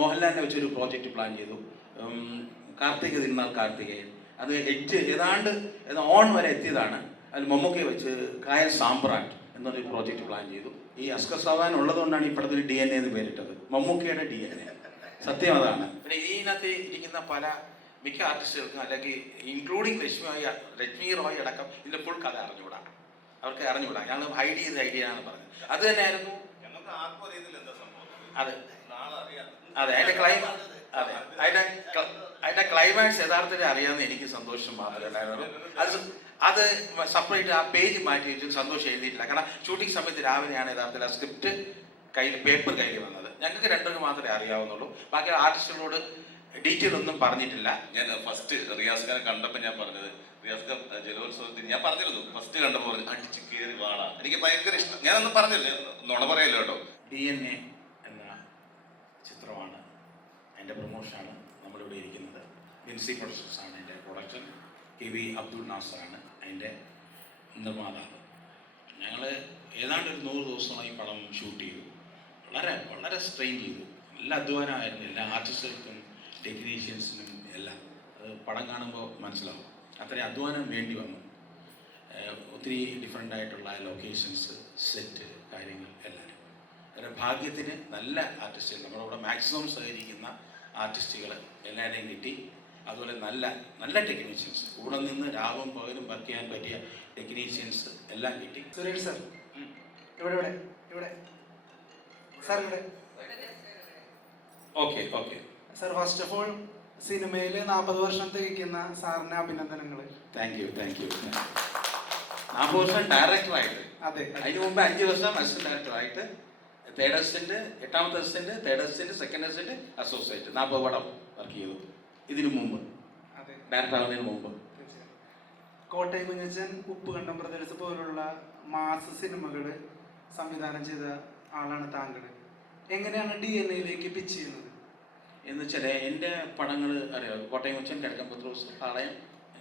മോഹൻലാലിനെ വെച്ചൊരു project plan ചെയ്തു. കാർത്തിക തിരുനാൾ കാർത്തികേയൻ അത് എച്ച് ഏതാണ്ട് ഏതാ ഓൺ വരെ എത്തിയതാണ്. അതിൽ മമ്മൂക്കയെ വെച്ച് കായൽ സാമ്പ്രാട്ട് എന്നൊരു പ്രോജക്റ്റ് പ്ലാൻ ചെയ്തു. ഈ അസ്കർ സവാൻ ഉള്ളതുകൊണ്ടാണ് ഈ പടത്തിന് ഡി എൻ എ എന്ന് പേരിട്ടത്. മമ്മൂക്കയുടെ ഡി എൻ എ സത്യം അതാണ്. പിന്നെ ഇതിനകത്ത് ഇരിക്കുന്ന പല മിക്ക ആർട്ടിസ്റ്റുകൾക്കും അല്ലെങ്കിൽ ഇൻക്ലൂഡിങ് ലക്ഷ്മി റോയ് ലക്ഷ്മി റോയ് അടക്കം ഇതിന്റെ ഫുൾ കഥ അറിഞ്ഞുകൂടാ. അവർക്ക് അറിഞ്ഞുകൂടാ. ഞങ്ങൾ ഹൈഡ് ചെയ്ത് ഹൈഡ് ചെയ്യാനാണ് പറഞ്ഞത്. അത് തന്നെയായിരുന്നു? ഞങ്ങൾക്ക് ആർക്കും എന്താ സംഭവം. അതെ. അതെ അതിന്റെ ക്ലൈമ അതെ. അതിന്റെ അതിന്റെ ക്ലൈമാക്സ് യഥാർത്ഥത്തിൽ അറിയാമെന്ന് എനിക്ക് സന്തോഷം മാത്രമേ അത് അത് സെപ്പറേറ്റ് ആ പേജ് മാറ്റി വെച്ച് സന്തോഷം എഴുതിയിട്ടില്ല. കാരണം ഷൂട്ടിംഗ് സമയത്ത് രാവിലെയാണ് യഥാർത്ഥത്തിൽ ആ സ്ക്രിപ്റ്റ് കയ്യിൽ പേപ്പർ കയ്യിൽ വന്നത്. ഞങ്ങൾക്ക് രണ്ടുപേർക്ക് മാത്രമേ അറിയാവുന്നുള്ളൂ. ബാക്കി ആർട്ടിസ്റ്റുകളോട് ഡീറ്റെയിൽ ഒന്നും പറഞ്ഞിട്ടില്ല. ഞാൻ ഫസ്റ്റ് റിയാസ് ഖാനെ കണ്ടപ്പോൾ ഞാൻ പറഞ്ഞത് റിയാസ് ഖാൻ ജലോത്സവത്തിന് ഞാൻ പറഞ്ഞിരുന്നു ഫസ്റ്റ് കണ്ടപ്പോൾ പറഞ്ഞു അടിച്ച് കയറി വാള എനിക്ക് ഭയങ്കര ഇഷ്ടം. ഞാനൊന്നും പറഞ്ഞില്ല. നുണ പറയല്ലോ കേട്ടോ. ഡി എൻ എ എന്ന ചിത്രമാണ്. അതിന്റെ പ്രൊമോഷനാണ് നമ്മളിവിടെ ഇരിക്കുന്നത്. ബിൻസി പ്രൊഡക്ഷൻസ് ആണ് എന്റെ പ്രൊഡക്ഷൻ. കെ വി അബ്ദുൾ നാസറാണ് അതിന്റെ നിർമ്മാതാവ്. ഞങ്ങൾ ഏതാണ്ട് ഒരു നൂറ് ദിവസമായി ഈ പടം ഷൂട്ട് ചെയ്തു. വളരെ വളരെ സ്ട്രെയിൻ ചെയ്തു. നല്ല അധ്വാനമായിരുന്നു. എല്ലാ ആർട്ടിസ്റ്റുകൾക്കും ടെക്നീഷ്യൻസിനും എല്ലാം. അത് പടം കാണുമ്പോൾ മനസ്സിലാവും. അത്രയും അധ്വാനം വേണ്ടി വന്നു. ഒത്തിരി ഡിഫറെന്റ് ആയിട്ടുള്ള ലൊക്കേഷൻസ് സെറ്റ് കാര്യങ്ങൾ എല്ലാവരും. അവരുടെ ഭാഗ്യത്തിന് നല്ല ആർട്ടിസ്റ്റുകൾ നമ്മളവിടെ മാക്സിമം സഹകരിക്കുന്ന ആർട്ടിസ്റ്റുകൾ എല്ലാവരെയും കിട്ടി. അതുപോലെ നല്ല നല്ല ടെക്നീഷ്യൻസ് കൂടെ നിന്ന് രാവും പകലും വർക്ക് ചെയ്യാൻ പറ്റിയ ടെക്നീഷ്യൻസ് എല്ലാം കിട്ടി. സുരേഷ് സാർ. ഇവിടെ ഇവിടെ ഇവിടെ. സാർ ഇവിടെ. Okay okay. Sir first of all സിനിമയിൽ നാൽപ്പത് വർഷം തികയ്ക്കുന്ന സാറിന് അഭിനന്ദനങ്ങൾ താങ്ക് യു താങ്ക് യു നാൽപ്പത് വർഷം ഡയറക്ടറായിട്ട് അതെ. അതിന് മുമ്പ് അഞ്ച് വർഷം അസിസ്റ്റന്റ് ഡയറക്ടറായിട്ട് തേർഡ് അസിസ്റ്റന്റ് എട്ടാമത്തെ assistant third assistant second assistant associate നാൽപ്പത് പടം വർക്ക് ചെയ്തു. ഇതിനു മുമ്പ്. ഡയറക്ടർ ആവുന്നതിന് മുമ്പ്. കോട്ടയം കുഞ്ഞച്ചൻ ഉപ്പ് കണ്ടം ബ്രദേഴ്സ് പോലുള്ള മാസ സിനിമകൾ സംവിധാനം ചെയ്ത ആളാണ് താങ്കൾ. എങ്ങനെയാണ് ഡി എൻ എയിലേക്ക് പിച്ച് ചെയ്യുന്നത്? എന്ന് വെച്ചാൽ എന്റെ പടങ്ങൾ അറിയാം? കോട്ടയം കൊച്ചൻ കിഴക്കൻ പത്രോസ് പാളയം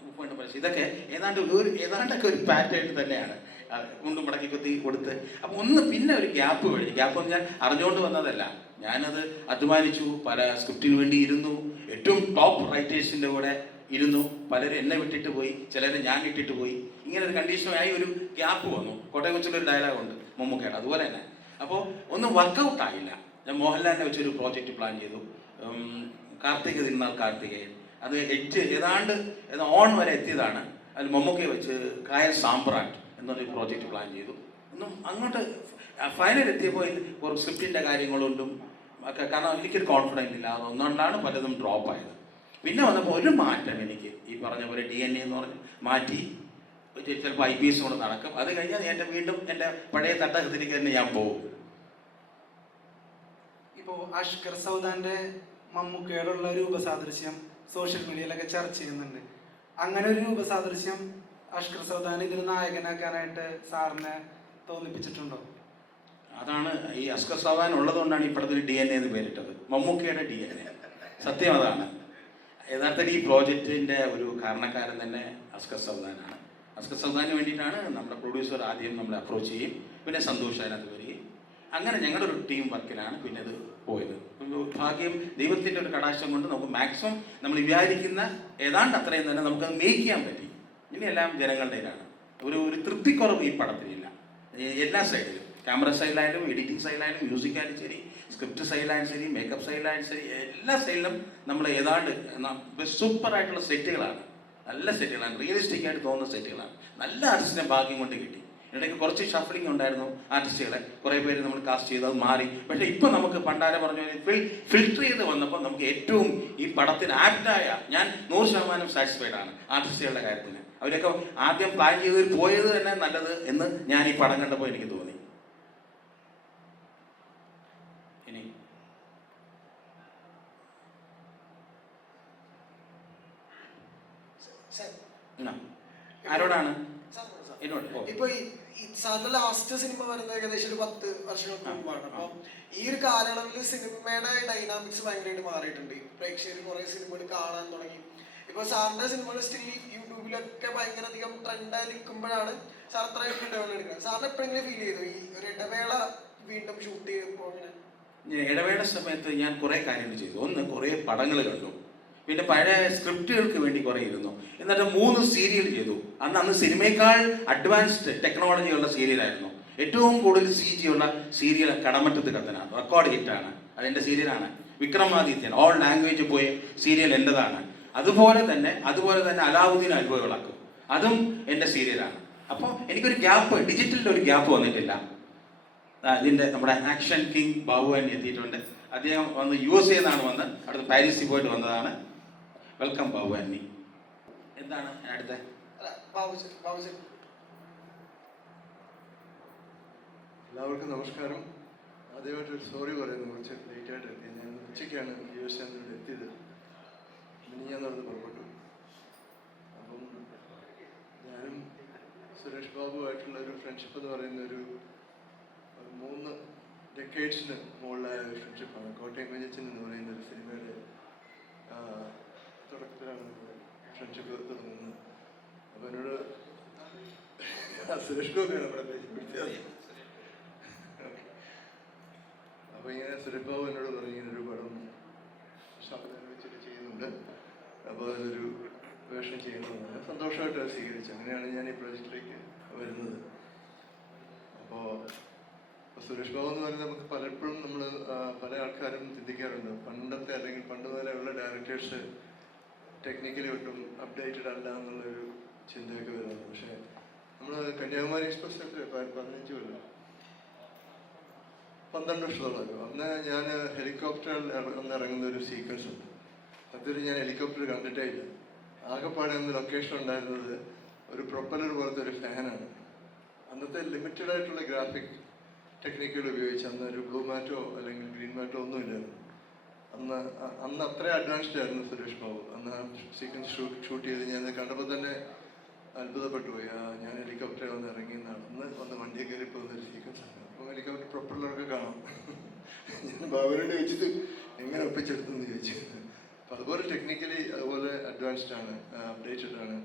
ഉപ്പ് കണ്ടം ബ്രദേഴ്സ് ഇതൊക്കെ ഏതാണ്ട് ഒരു ഏതാണ്ടൊക്കെ ഒരു പാറ്റേൺ തന്നെയാണ്. ആ, മുണ്ടും മടക്കി കുത്തി കൊടുത്ത്. അപ്പം ഒന്ന് പിന്നെ ഒരു ഗ്യാപ്പ് കഴിഞ്ഞു ഗ്യാപ്പ് എന്ന് ഞാൻ അറിഞ്ഞുകൊണ്ട് വന്നതല്ല. ഞാനത് അധ്വാനിച്ചു പല സ്ക്രിപ്റ്റിന് വേണ്ടി ഇരുന്നു ഏറ്റവും ടോപ്പ് റൈറ്റേഴ്സിന്റെ കൂടെ ഇരുന്നു. പലരും എന്നെ വിട്ടിട്ട് പോയി ചിലരെ ഞാൻ വിട്ടിട്ട് പോയി. ഇങ്ങനെ ഒരു കണ്ടീഷനായി ഒരു ഗ്യാപ്പ് വന്നു. കോട്ടയം കൊച്ചിലൊരു ഡയലോഗുണ്ട് മമ്മൂക്കയുടെ അതുപോലെ തന്നെ. അപ്പോൾ ഒന്നും വർക്കൗട്ട് ആയില്ല. ഞാൻ മോഹൻലാലിനെ വെച്ചൊരു പ്രോജക്റ്റ് പ്ലാൻ ചെയ്തു. കാർത്തിക തിരുനാൾ കാർത്തികേയൻ. അത് എറ്റ് ഏതാണ്ട് ഏതാ ഓൺ വരെ എത്തിയതാണ്. അതിൽ മമ്മൂക്കയെ വെച്ച് കായൽ സാമ്പ്രാട്ട്. എന്നൊരു പ്രോജക്റ്റ് പ്ലാൻ ചെയ്തു. ഒന്നും അങ്ങോട്ട് ഫൈനൽ എത്തിയപ്പോൾ ഒരു സ്ക്രിപ്റ്റിന്റെ കാര്യങ്ങളുണ്ടും ഒക്കെ കാരണം എനിക്കൊരു കോൺഫിഡൻസ് ഇല്ല. അതുകൊണ്ടാണ് പലതും ഡ്രോപ്പ് ആയത്. പിന്നെ വന്നപ്പോൾ ഒരു മാറ്റം എനിക്ക് ഈ പറഞ്ഞ പോലെ ഡി എൻ എ എന്ന് പറഞ്ഞ് മാറ്റി. ചിലപ്പോൾ ഐ പി എസ് കൊണ്ട് നടക്കും. അത് കഴിഞ്ഞാൽ എന്റെ വീണ്ടും എന്റെ പഴയ തട്ടകത്തിലേക്ക് തന്നെ ഞാൻ പോകും. ഇപ്പോൾ അഷ്കർ സൗദാന്റെ മമ്മൂക്കയോടുള്ള രൂപസാദൃശ്യം സോഷ്യൽ മീഡിയയിലൊക്കെ ചർച്ച ചെയ്യുന്നുണ്ട്. അങ്ങനെ ഒരു രൂപസാദൃശ്യം അഷ്കർ സൗദാൻ ഇതിൽ നായകനാക്കാനായിട്ട് സാറിനെ തോന്നിപ്പിച്ചിട്ടുണ്ടോ? അതാണ് ഈ അഷ്കർ സവാൻ ഉള്ളതുകൊണ്ടാണ് ഈ പടത്തിൽ ഡി എൻ എന്ന് പേരിട്ടത്. മമ്മൂക്കയുടെ ഡി എൻ എ സത്യം അതാണ്. യഥാർത്ഥത്തിൽ ഈ പ്രോജക്റ്റിന്റെ ഒരു കാരണക്കാരൻ തന്നെ അസ്കർ സൗദാനാണ്. അസ്കർ സൗദാന് വേണ്ടിയിട്ടാണ് നമ്മുടെ പ്രൊഡ്യൂസർ ആദ്യം നമ്മളെ അപ്രോച്ച് ചെയ്യും. പിന്നെ സന്തോഷ് അതിനകത്ത് വരികയും. അങ്ങനെ ഞങ്ങളുടെ ഒരു ടീം വർക്കിലാണ് പിന്നെ അത് പോയത്. ഭാഗ്യം ദൈവത്തിന്റെ ഒരു കടാശം കൊണ്ട് നമുക്ക് മാക്സിമം നമ്മൾ വിചാരിക്കുന്ന ഏതാണ്ട് അത്രയും തന്നെ നമുക്ക് മേക്ക് ചെയ്യാൻ പറ്റി. ഇനിയെല്ലാം ജനങ്ങളുടെ കയ്യിലാണ്. ഒരു ഒരു തൃപ്തിക്കുറവ് ഈ പടത്തിനില്ല എല്ലാ സൈഡിലും. ക്യാമറ സൈഡിലായാലും എഡിറ്റിംഗ് സൈഡിലായാലും മ്യൂസിക് ആയാലും ശരി സ്ക്രിപ്റ്റ് സൈഡിലായാലും ശരി മേക്കപ്പ് സൈഡിലായാലും ശരി എല്ലാ സൈഡിലും നമ്മൾ ഏതാണ്ട് സൂപ്പർ ആയിട്ടുള്ള സെറ്റുകളാണ്. നല്ല സെറ്റുകളാണ്. റിയലിസ്റ്റിക് ആയിട്ട് തോന്നുന്ന സെറ്റുകളാണ്. നല്ല ആർട്ടിസ്റ്റിനെ ഭാഗ്യം കൊണ്ട് കിട്ടി. ഇടയ്ക്ക് കുറച്ച് ഷഫ്ലിംഗ് ഉണ്ടായിരുന്നു ആർട്ടിസ്റ്റുകളെ കുറേ പേര് നമ്മൾ കാസ്റ്റ് ചെയ്ത് അത് മാറി. പക്ഷേ ഇപ്പം നമുക്ക് പണ്ടാരെ പറഞ്ഞ ഫിൽ ചെയ്ത് വന്നപ്പോൾ നമുക്ക് ഏറ്റവും ഈ പടത്തിന് ആപ്റ്റായ ഞാൻ നൂറ് ശതമാനം സാറ്റിസ്ഫൈഡ് ആണ് ആർട്ടിസ്റ്റുകളുടെ കാര്യത്തിന് അവരൊക്കെ ആദ്യം പ്ലാൻ ചെയ്തതിൽ പോയത് തന്നെ നല്ലത് എന്ന് ഞാൻ ഈ പടം കണ്ടപ്പോൾ എനിക്ക് തോന്നി. ഇനി? ആരോടാണ്. ഇപ്പൊ സാറിന്റെ ലാസ്റ്റ് സിനിമ വരുന്നത് ഏകദേശം ഒരു പത്ത് വർഷങ്ങൾക്ക് മുമ്പാണ്. അപ്പൊ ഈ ഒരു കാലയളവിൽ സിനിമയുടെ ഡൈനാമിക്സ് ഭയങ്കരമായിട്ട് മാറിയിട്ടുണ്ട്. പ്രേക്ഷകർ കുറെ സിനിമകൾ കാണാൻ തുടങ്ങി. ഇപ്പൊ സാറിന്റെ സിനിമകൾ സ്റ്റിൽ യൂട്യൂബിലൊക്കെ ഭയങ്കര അധികം ട്രെൻഡായി നിൽക്കുമ്പോഴാണ് സാർ അത്രയും ഇടവേള എടുക്കുന്നത്. സാറിന് എപ്പോഴെങ്കിലും ഫീൽ ചെയ്തു? ഈ ഒരു ഇടവേള വീണ്ടും ഷൂട്ട് ചെയ്തപ്പോൾ ഇടവേള സമയത്ത് ഞാൻ കുറേ കാര്യങ്ങൾ ചെയ്തു. ഒന്ന് കുറേ പടങ്ങൾ കണ്ടു. പിന്നെ പഴയ സ്ക്രിപ്റ്റുകൾക്ക് വേണ്ടി കുറേ ഇരുന്നു. എന്നിട്ട് മൂന്ന് സീരിയൽ ചെയ്തു. അന്ന് അന്ന് സിനിമയേക്കാൾ അഡ്വാൻസ്ഡ് ടെക്നോളജിയുള്ള സീരിയലായിരുന്നു ഏറ്റവും കൂടുതൽ സി ജി ഉള്ള സീരിയൽ കടമറ്റത്ത് കത്തനാണ് റെക്കോർഡ് ഹിറ്റാണ് അതെന്റെ സീരിയലാണ് വിക്രമാദിത്യൻ ഓൾ ലാംഗ്വേജ് പോയ സീരിയൽ എന്റെതാണ് അതുപോലെ തന്നെ അതുപോലെ തന്നെ അലാവുദ്ദീൻ അത്ഭുത വിളക്കും അതും എന്റെ സീരിയലാണ്. അപ്പോൾ എനിക്കൊരു ഗ്യാപ്പ് ഡിജിറ്റലിൽ ഒരു ഗ്യാപ്പ് വന്നിട്ടില്ല. ആ, നമ്മുടെ ആക്ഷൻ കിങ് ബാബു തന്നെ എത്തിയിട്ടുണ്ട്. അദ്ദേഹം വന്ന് യു എസ് എന്നാണ് വന്ന് അടുത്ത് പാരീസിൽ പോയിട്ട് വന്നതാണ്. വെൽക്കം ബാബു അന്നി എന്താണ് അടുത്ത? എല്ലാവർക്കും നമസ്കാരം. ആദ്യമായിട്ടൊരു സോറി പറയുന്നു കുറച്ച് ലേറ്റ് ആയിട്ട് എത്തി ഞാൻ ഉച്ചയ്ക്കാണ് യു എസ് എത്തിയത്. ഇനി ഞാൻ നടന്ന് പുറപ്പെട്ടു അപ്പം ഞാനും സുരേഷ് ബാബുവായിട്ടുള്ള ഒരു ഫ്രണ്ട്ഷിപ്പ് എന്ന് പറയുന്ന ഒരു മൂന്ന് ഡെക്കേഡ്സിന് മുകളിലായ ഒരു ഫ്രണ്ട്ഷിപ്പാണ് കോട്ടയം കുഞ്ഞച്ചൻ എന്ന് പറയുന്ന ഒരു സിനിമയുടെ തുടക്കത്തിലാണ് ഫ്രണ്ട്ഷിപ്പ് തുടങ്ങുന്നത്. അപ്പം എന്നോട് സുരേഷ് ഗോപിയാണ് നമ്മുടെ പരിചയപ്പെടുത്തിയത് അപ്പോൾ ഇങ്ങനെ സുരേഷ് ബാബു എന്നോട് പറഞ്ഞു ഒരു പടം സംവിധാനം വെച്ചിട്ട് ചെയ്യുന്നുണ്ട്. അപ്പോൾ അതിലൊരു വേഷം ചെയ്യുന്നതാണ് സന്തോഷമായിട്ട് സ്വീകരിച്ചു. അങ്ങനെയാണ് ഞാൻ ഈ പ്രോജക്റ്റിലേക്ക് വരുന്നത്. അപ്പോൾ സുരേഷ് ബാബു എന്ന് പറയുന്നത് നമുക്ക് പലപ്പോഴും നമ്മൾ പല ആൾക്കാരും ചിന്തിക്കാറുണ്ട്. പണ്ടത്തെ അല്ലെങ്കിൽ പണ്ട് മുതലുള്ള ഡയറക്ടേഴ്സ് ടെക്നിക്കലി ഒട്ടും അപ്ഡേറ്റഡ് അല്ല എന്നുള്ളൊരു ചിന്തയൊക്കെ വരുന്നത് പക്ഷേ നമ്മൾ കന്യാകുമാരി എക്സ്പ്രസ് എത്ര പതിനഞ്ച് കൊല്ലം. പന്ത്രണ്ട് വർഷത്തോളം അന്ന് ഞാൻ ഹെലികോപ്റ്ററിൽ ഒന്ന് ഇറങ്ങുന്ന ഒരു സീക്വൻസ് ഉണ്ട്. അതൊരു ഞാൻ ഹെലികോപ്റ്റർ കണ്ടിട്ടേ ഇല്ല. ആകെപ്പാടെ അന്ന് ലൊക്കേഷൻ ഉണ്ടായിരുന്നത് ഒരു പ്രൊപ്പലർ പോലത്തെ ഒരു ഫാനാണ് അന്നത്തെ ലിമിറ്റഡ് ആയിട്ടുള്ള ഗ്രാഫിക് ടെക്നിക്കുകൾ ഉപയോഗിച്ച് അന്ന് ഒരു ബ്ലൂ മാറ്റോ അല്ലെങ്കിൽ ഗ്രീൻ മാറ്റോ ഒന്നും ഇല്ലായിരുന്നു. അന്ന് അന്ന് അത്ര അഡ്വാൻസ്ഡ് ആയിരുന്നു സുരേഷ് ബാബു. അന്ന് സീക്വൻസ് ഷൂട്ട് ചെയ്ത് ഞാൻ കണ്ടപ്പോൾ തന്നെ അത്ഭുതപ്പെട്ടു പോയി. ആ, ഞാൻ ഹെലികോപ്റ്ററിൽ വന്ന് ഇറങ്ങി അന്ന് വന്ന് വണ്ടിയെ കയറി പോകുന്ന ഒരു സീക്വൻസ് ആണ്. അപ്പോൾ ഹെലികോപ്റ്റർ പ്രൊപ്പലറൊക്കെ കാണാം. ഞാൻ ബാബുവിനോട് ചോദിച്ചിട്ട് എങ്ങനെ ഒപ്പിച്ചെടുത്തെന്ന് ചോദിച്ചു? അപ്പോൾ അതുപോലെ ടെക്നിക്കലി അതുപോലെ അഡ്വാൻസ്ഡ് ആണ് അപ്ഡേറ്റഡ് ആണ്.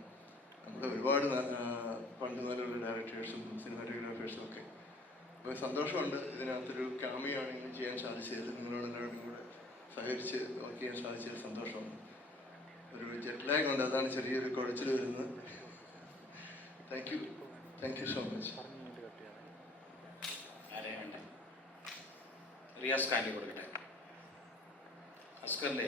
നമ്മുടെ ഒരുപാട് പണ്ട് മുതലുള്ള ഡയറക്ടേഴ്സും സിനിമാറ്റോഗ്രാഫേഴ്സും ഒക്കെ. അപ്പോൾ സന്തോഷമുണ്ട് ഇതിനകത്തൊരു ക്യാമിയാണെങ്കിലും ചെയ്യാൻ സാധിച്ചതിൽ. നിങ്ങളോടെല്ലാവരും കൂടെ സഹകരിച്ച് വർക്ക് ചെയ്യാൻ സാധിച്ചതിൽ സന്തോഷമുണ്ട് ഒരു ജെറ്റ് ലാഗ് ഉണ്ട് അതാണ് ചെറിയൊരു കുഴച്ചിൽ വരുന്നത്. Thank you thank you so much Riyas ഖാന്റെ കൊടുക്കട്ടെ. അസ്കറിന്റെ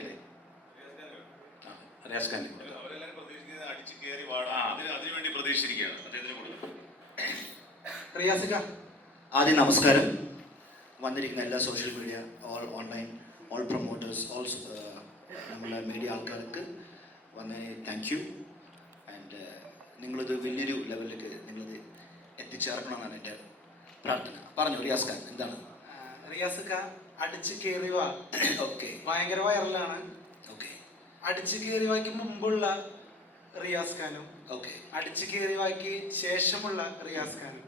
റിയാസിക്ക ആദ്യം നമസ്കാരം. വന്നിരിക്കുന്ന എല്ലാ social media all online all promoters all നമ്മളെ മീഡിയ ആൾക്കാർക്ക് വന്നതിന് താങ്ക് യു ആൻഡ് നിങ്ങളിത് വലിയൊരു ലെവലിലേക്ക് നിങ്ങളിത് എത്തിച്ചേർക്കണമെന്നാണ് എന്റെ പ്രാർത്ഥന. പറഞ്ഞു റിയാസ് ഖാൻ എന്താണ്? റിയാസ് ഖാൻ അടിച്ച് കയറിയ വാ. ഓക്കെ ഭയങ്കര വൈറലാണ് അടിച്ച് കയറി വാക്കി മുമ്പുള്ള റിയാസ് ഖാനും ഓക്കെ. അടിച്ച് കയറി വാക്കി ശേഷമുള്ള റിയാസ് ഖാനും.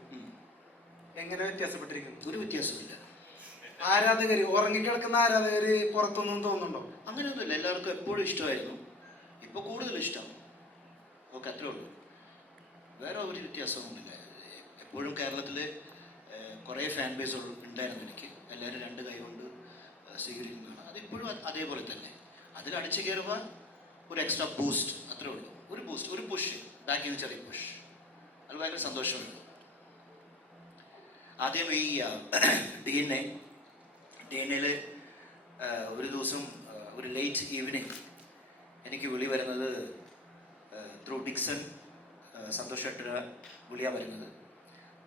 എങ്ങനെ വ്യത്യാസപ്പെട്ടിരിക്കുന്നു? ഒരു വ്യത്യാസമില്ല ഉറങ്ങി ഉറങ്ങിക്കിടക്കുന്ന ആരാധകർ പുറത്തൊന്നും തോന്നുന്നുണ്ടോ? അങ്ങനെയൊന്നുമില്ല. എല്ലാവർക്കും എപ്പോഴും ഇഷ്ടമായിരുന്നു. ഇപ്പോൾ കൂടുതൽ ഇഷ്ടം. ഓക്കെ അത്രേ ഉള്ളൂ. വേറെ ഒരു വ്യത്യാസമൊന്നുമില്ല എപ്പോഴും കേരളത്തിൽ കുറേ ഫാൻ ബേസ് ഉണ്ടായിരുന്നു എനിക്ക്. എല്ലാവരും രണ്ട് കൈ കൊണ്ട് സ്വീകരിക്കുന്നതാണ്. അതിപ്പോഴും അതേപോലെ തന്നെ. അതിൽ അടിച്ചു കയറുമ്പോൾ ഒരു എക്സ്ട്രാ ബൂസ്റ്റ് അത്രേ ഉള്ളൂ. ഒരു ബൂസ്റ്റ് ഒരു പുഷ് ബാക്കിൽ നിന്ന് ചെറിയ പുഷ് അത് ഭയങ്കര സന്തോഷമുണ്ട് ആദ്യം ഈ D N A D N എയിൽ ഒരു ദിവസം ഒരു ലേറ്റ് ഈവനിങ് എനിക്ക് വിളി വരുന്നത് ത്രൂ ഡിക്സൺ സന്തോഷ് ഏട്ടന വിളിയാണ് വരുന്നത്.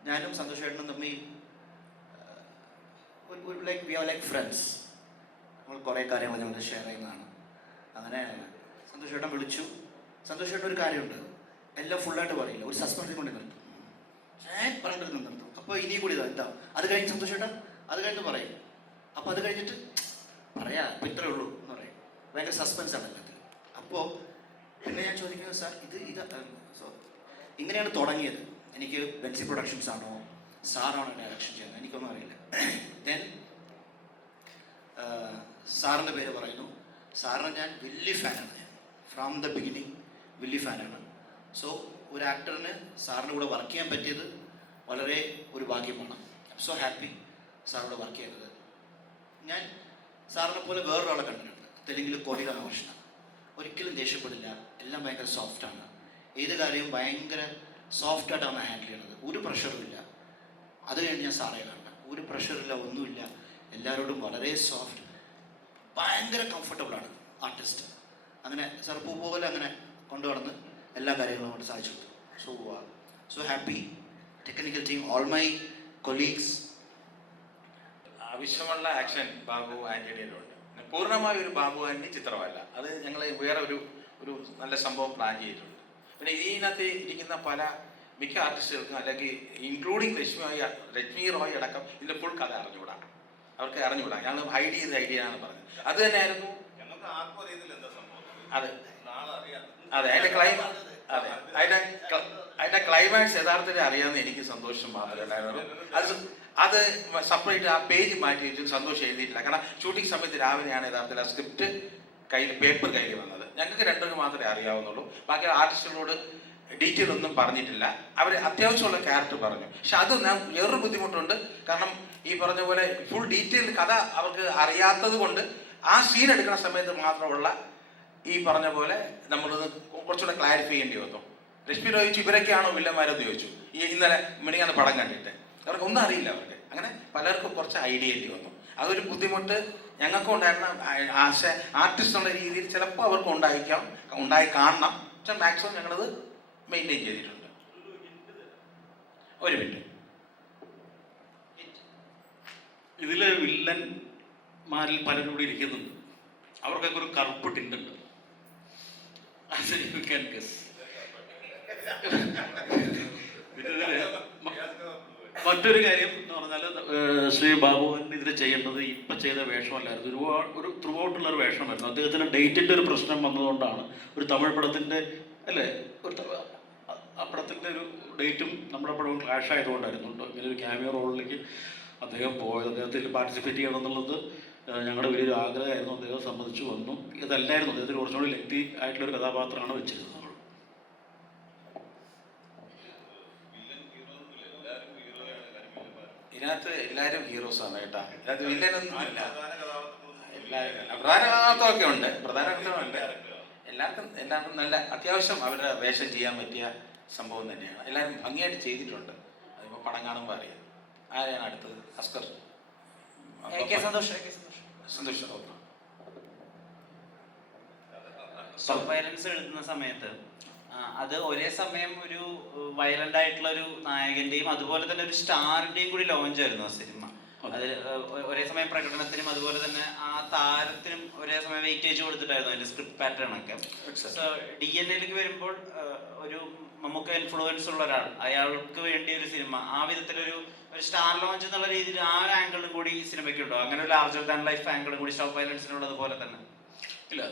ഞാനും സന്തോഷ് ഏട്ടനും തമ്മിൽ like we are like friends നമ്മൾ കുറേ കാര്യങ്ങൾ ഞങ്ങൾ ഷെയർ ചെയ്യുന്നതാണ്. അങ്ങനെ സന്തോഷ് ഏട്ടൻ വിളിച്ചു. സന്തോഷ് ഒരു കാര്യമുണ്ട്. എല്ലാം ഫുള്ളായിട്ട് പറയില്ല. ഒരു സസ്പെൻസിൽ കൊണ്ട് നിർത്തും. പറഞ്ഞിട്ട് നിർത്തും. അപ്പോൾ ഇനിയും കൂടി എന്താ അത് കഴിഞ്ഞ് സന്തോഷ് ഏട്ടൻ അത് കഴിഞ്ഞ് പറയും. അപ്പോൾ അത് കഴിഞ്ഞിട്ട് പറയാ ഇത്രേ ഉള്ളൂ എന്ന് പറയും. ഭയങ്കര സസ്പെൻസ് ആണ് എല്ലാത്തിൽ അപ്പോൾ പിന്നെ ഞാൻ ചോദിക്കുന്നത് സാർ ഇത് ഇത് സോ ഇങ്ങനെയാണ് തുടങ്ങിയത്? എനിക്ക് ബെൻസി പ്രൊഡക്ഷൻസ് ആണോ? സാറാണോ ഡയറക്ഷൻ ചെയ്യുന്നത്? എനിക്കൊന്നും അറിയില്ല. ദെൻ സാറിന്റെ പേര് പറയുന്നു. സാറിന് ഞാൻ വലിയ ഫാനാണ് ഫ്രം ദ ബിഗിനിങ് വില്ലി ഫാനാണ് സോ ഒരു ആക്ടറിന് സാറിന്റെ കൂടെ വർക്ക് ചെയ്യാൻ പറ്റിയത് വളരെ ഒരു ഭാഗ്യമാണ്. സോ ഹാപ്പി സാറിനോട് വർക്ക് ചെയ്തത്. ഞാൻ സാറിനെ പോലെ വേറൊരാളെ കണ്ടിട്ടുണ്ട്. തെലുങ്കിൽ കോടി രാമകൃഷ്ണ ഒരിക്കലും ദേഷ്യപ്പെടില്ല. എല്ലാം ഭയങ്കര സോഫ്റ്റാണ് ഏത് കാര്യവും ഭയങ്കര സോഫ്റ്റായിട്ടാണ് ഹാൻഡിൽ ചെയ്യുന്നത്. ഒരു പ്രഷറും ഇല്ല. അത് കഴിഞ്ഞ് ഞാൻ സാറേ കാണണം ഒരു പ്രഷറില്ല ഒന്നുമില്ല. എല്ലാവരോടും വളരെ സോഫ്റ്റ് ഭയങ്കര കംഫർട്ടബിളാണ് അങ്ങനെ സാർ പൂ പോലെ അങ്ങനെ കൊണ്ടുവന്ന് എല്ലാ കാര്യങ്ങളും കൊണ്ട് സാധിച്ചു. So so happy technical team all my colleagues ആവശ്യമുള്ള ആക്ഷൻ ബാബു ആന്റണിയിലുണ്ട്. പൂർണമായ ഒരു ബാബു ആന്റണി ചിത്രമല്ല. അത് ഞങ്ങൾ വേറെ ഒരു ഒരു നല്ല സംഭവം പ്ലാൻ ചെയ്തിട്ടുണ്ട്. പിന്നെ ഇതിനകത്ത് ഇരിക്കുന്ന പല മിക്ക ആർട്ടിസ്റ്റുകൾക്കും അല്ലെങ്കിൽ ഇൻക്ലൂഡിങ് രശ്മി റോയ് രജ്മി റോയ് അടക്കം ഇതിന്റെ ഫുൾ കഥ അറിഞ്ഞുകൂടാ. അവർക്ക് അറിഞ്ഞുകൂടാ. ഞങ്ങൾ ഹൈഡ് ചെയ്ത ഐഡിയ ആണ് പറഞ്ഞത്. അത് തന്നെയായിരുന്നു ഞങ്ങൾക്ക് ആർക്കും അറിയത്തില്ല അതെ. അതെ അതിന്റെ ക്ലൈമാക്സ് അതെ. അതിന്റെ അതിന്റെ ക്ലൈമാക്സ് യഥാർത്ഥത്തിൽ അറിയാമെന്ന് എനിക്ക് സന്തോഷം മാത്രമേ ഉണ്ടായിരുന്നുള്ളൂ. അത് അത് സെപ്പറേറ്റ് ആ പേജ് മാറ്റി വെച്ച് സന്തോഷം എഴുതിയിട്ടില്ല. കാരണം ഷൂട്ടിംഗ് സമയത്ത് രാവിലെയാണ് യഥാർത്ഥത്തിൽ ആ സ്ക്രിപ്റ്റ് കയ്യിൽ പേപ്പർ കയ്യിൽ വന്നത്. ഞങ്ങൾക്ക് രണ്ടുപേർ മാത്രമേ അറിയാവുന്നുള്ളൂ. ബാക്കി ആർട്ടിസ്റ്റുകളോട് ഡീറ്റെയിൽ ഒന്നും പറഞ്ഞിട്ടില്ല. അവർ അത്യാവശ്യമുള്ള ക്യാരക്ടർ പറഞ്ഞു. പക്ഷെ അത് ഞാൻ വേറൊരു ബുദ്ധിമുട്ടുണ്ട്. കാരണം ഈ പറഞ്ഞ പോലെ ഫുൾ ഡീറ്റെയിൽ കഥ അവർക്ക് അറിയാത്തത് കൊണ്ട് ആ സീൻ എടുക്കുന്ന സമയത്ത് മാത്രമുള്ള ഈ പറഞ്ഞ പോലെ നമ്മൾ കുറച്ചുകൂടെ ക്ലാരിഫൈ ചെയ്യേണ്ടി വന്നു. രശ്മി ചോദിച്ചു ഇവരൊക്കെയാണോ വില്ലന്മാരെന്ന് ചോദിച്ചു. ഈ ഇന്നലെ മിണിങ്ങാന്ന് പടം കണ്ടിട്ട്. അവർക്ക് ഒന്നും അറിയില്ല അവർക്ക്. അങ്ങനെ പലർക്കും കുറച്ച് ഐഡിയ ചെയ്യേണ്ടി വന്നു. അതൊരു ബുദ്ധിമുട്ട് ഞങ്ങൾക്കും ഉണ്ടായിരുന്ന ആശ ആർട്ടിസ്റ്റ് എന്നുള്ള രീതിയിൽ ചിലപ്പോൾ അവർക്ക് ഉണ്ടായിരിക്കാം ഉണ്ടായി കാണണം. പക്ഷെ മാക്സിമം ഞങ്ങളത് മെയിന്റെയിൻ ചെയ്തിട്ടുണ്ട്. ഒരു മിനിറ്റ് ഇതിലെ വില്ലന്മാരിൽ പലരും ഇവിടെ ഇരിക്കുന്നുണ്ട്. അവർക്കൊക്കെ ഒരു കറുപ്പ് ടിണ്ടുണ്ട് you can guess. മറ്റൊരു കാര്യം എന്ന് പറഞ്ഞാൽ ശ്രീ ബാബുവിന് ഇതിൽ ചെയ്യേണ്ടത് ഇപ്പം ചെയ്ത വേഷമല്ലായിരുന്നു. ഒരുപാട് ഒരു ത്രൂ ഔട്ടുള്ള ഒരു വേഷമായിരുന്നു. അദ്ദേഹത്തിന് ഡേറ്റിന്റെ ഒരു പ്രശ്നം വന്നതുകൊണ്ടാണ് ഒരു തമിഴ് പടത്തിന്റെ അല്ലേ? ഒരു ആ- പടത്തിന്റെ ഒരു ഡേറ്റും നമ്മുടെ പടവും ക്ലാഷ് ആയതുകൊണ്ടായിരുന്നു. ഇങ്ങനെ ഒരു ക്യാമിയ റോളിലേക്ക് അദ്ദേഹം പോയത്. അദ്ദേഹത്തിൽ പാർട്ടിസിപ്പേറ്റ് ചെയ്യണം എന്നുള്ളത് ഞങ്ങളുടെ വലിയൊരു ആഗ്രഹമായിരുന്നു അദ്ദേഹം സമ്മതിച്ചു വന്നു. ഇതല്ലായിരുന്നു അദ്ദേഹത്തിന് കുറച്ചുകൂടി ലെക്തി ആയിട്ടുള്ള ഒരു കഥാപാത്രമാണ് വെച്ചിരുന്നത് നമ്മൾ ഇതിനകത്ത് എല്ലാവരും ഹീറോസാണ് ആണ് കേട്ടാ. ഇതിനകത്ത് വില്ലനൊന്നും ഇല്ല. എല്ലാവരും. പ്രധാന കഥാപാത്രമൊക്കെ ഉണ്ട്. പ്രധാന കഥാപാത്രമുണ്ട് എല്ലാവർക്കും എല്ലാവർക്കും നല്ല അത്യാവശ്യം അവരുടെ വേഷം ചെയ്യാൻ പറ്റിയ സംഭവം തന്നെയാണ്. എല്ലാവരും ഭംഗിയായിട്ട് ചെയ്തിട്ടുണ്ട്. അതിപ്പോ പടം കാണുമ്പോൾ അറിയാം. ആരെയാണ് അടുത്തത്? അസ്കർ. സന്തോഷ്. എ കെ സന്തോഷ് സന്തോഷം ഓക്കെ സബ് വയലൻസ് എഴുതുന്ന സമയത്ത് അത് ഒരേ സമയം ഒരു വയലന്റ് ആയിട്ടുള്ള ഒരു നായകന്റെയും അതുപോലെ തന്നെ ഒരു സ്റ്റാറിന്റെയും കൂടി ലോഞ്ച് ആയിരുന്നു ആ സിനിമ അത് ഒ- ഒരേ സമയം പ്രകടനത്തിനും അതുപോലെ തന്നെ ആ താരത്തിനും ഒരേ സമയം വെയിറ്റേജ് കൊടുത്തിട്ടായിരുന്നു അതിന്റെ സ്ക്രിപ്റ്റ് പാറ്റേൺ ഒക്കെ. സോ ഡി എൻ എയിലേക്ക് വരുമ്പോൾ ഒരു നമുക്ക് ഇൻഫ്ലുവൻസ് ഉള്ള ഒരാൾ അയാൾക്ക് വേണ്ടി ഒരു സിനിമ ആ വിധത്തിലൊരു ഒരു സ്റ്റാർ ലോഞ്ച് എന്നുള്ള രീതിയിൽ ആ ഒരു ആംഗിളും കൂടി സിനിമയ്ക്ക് ഉണ്ടോ അങ്ങനെ ഒരു ലാർജർ ദാൻ ലൈഫ് ആംഗിളും കൂടി സ്റ്റോപ്പ് വയലൻസിനുള്ളത് പോലെ തന്നെ. ഇല്ല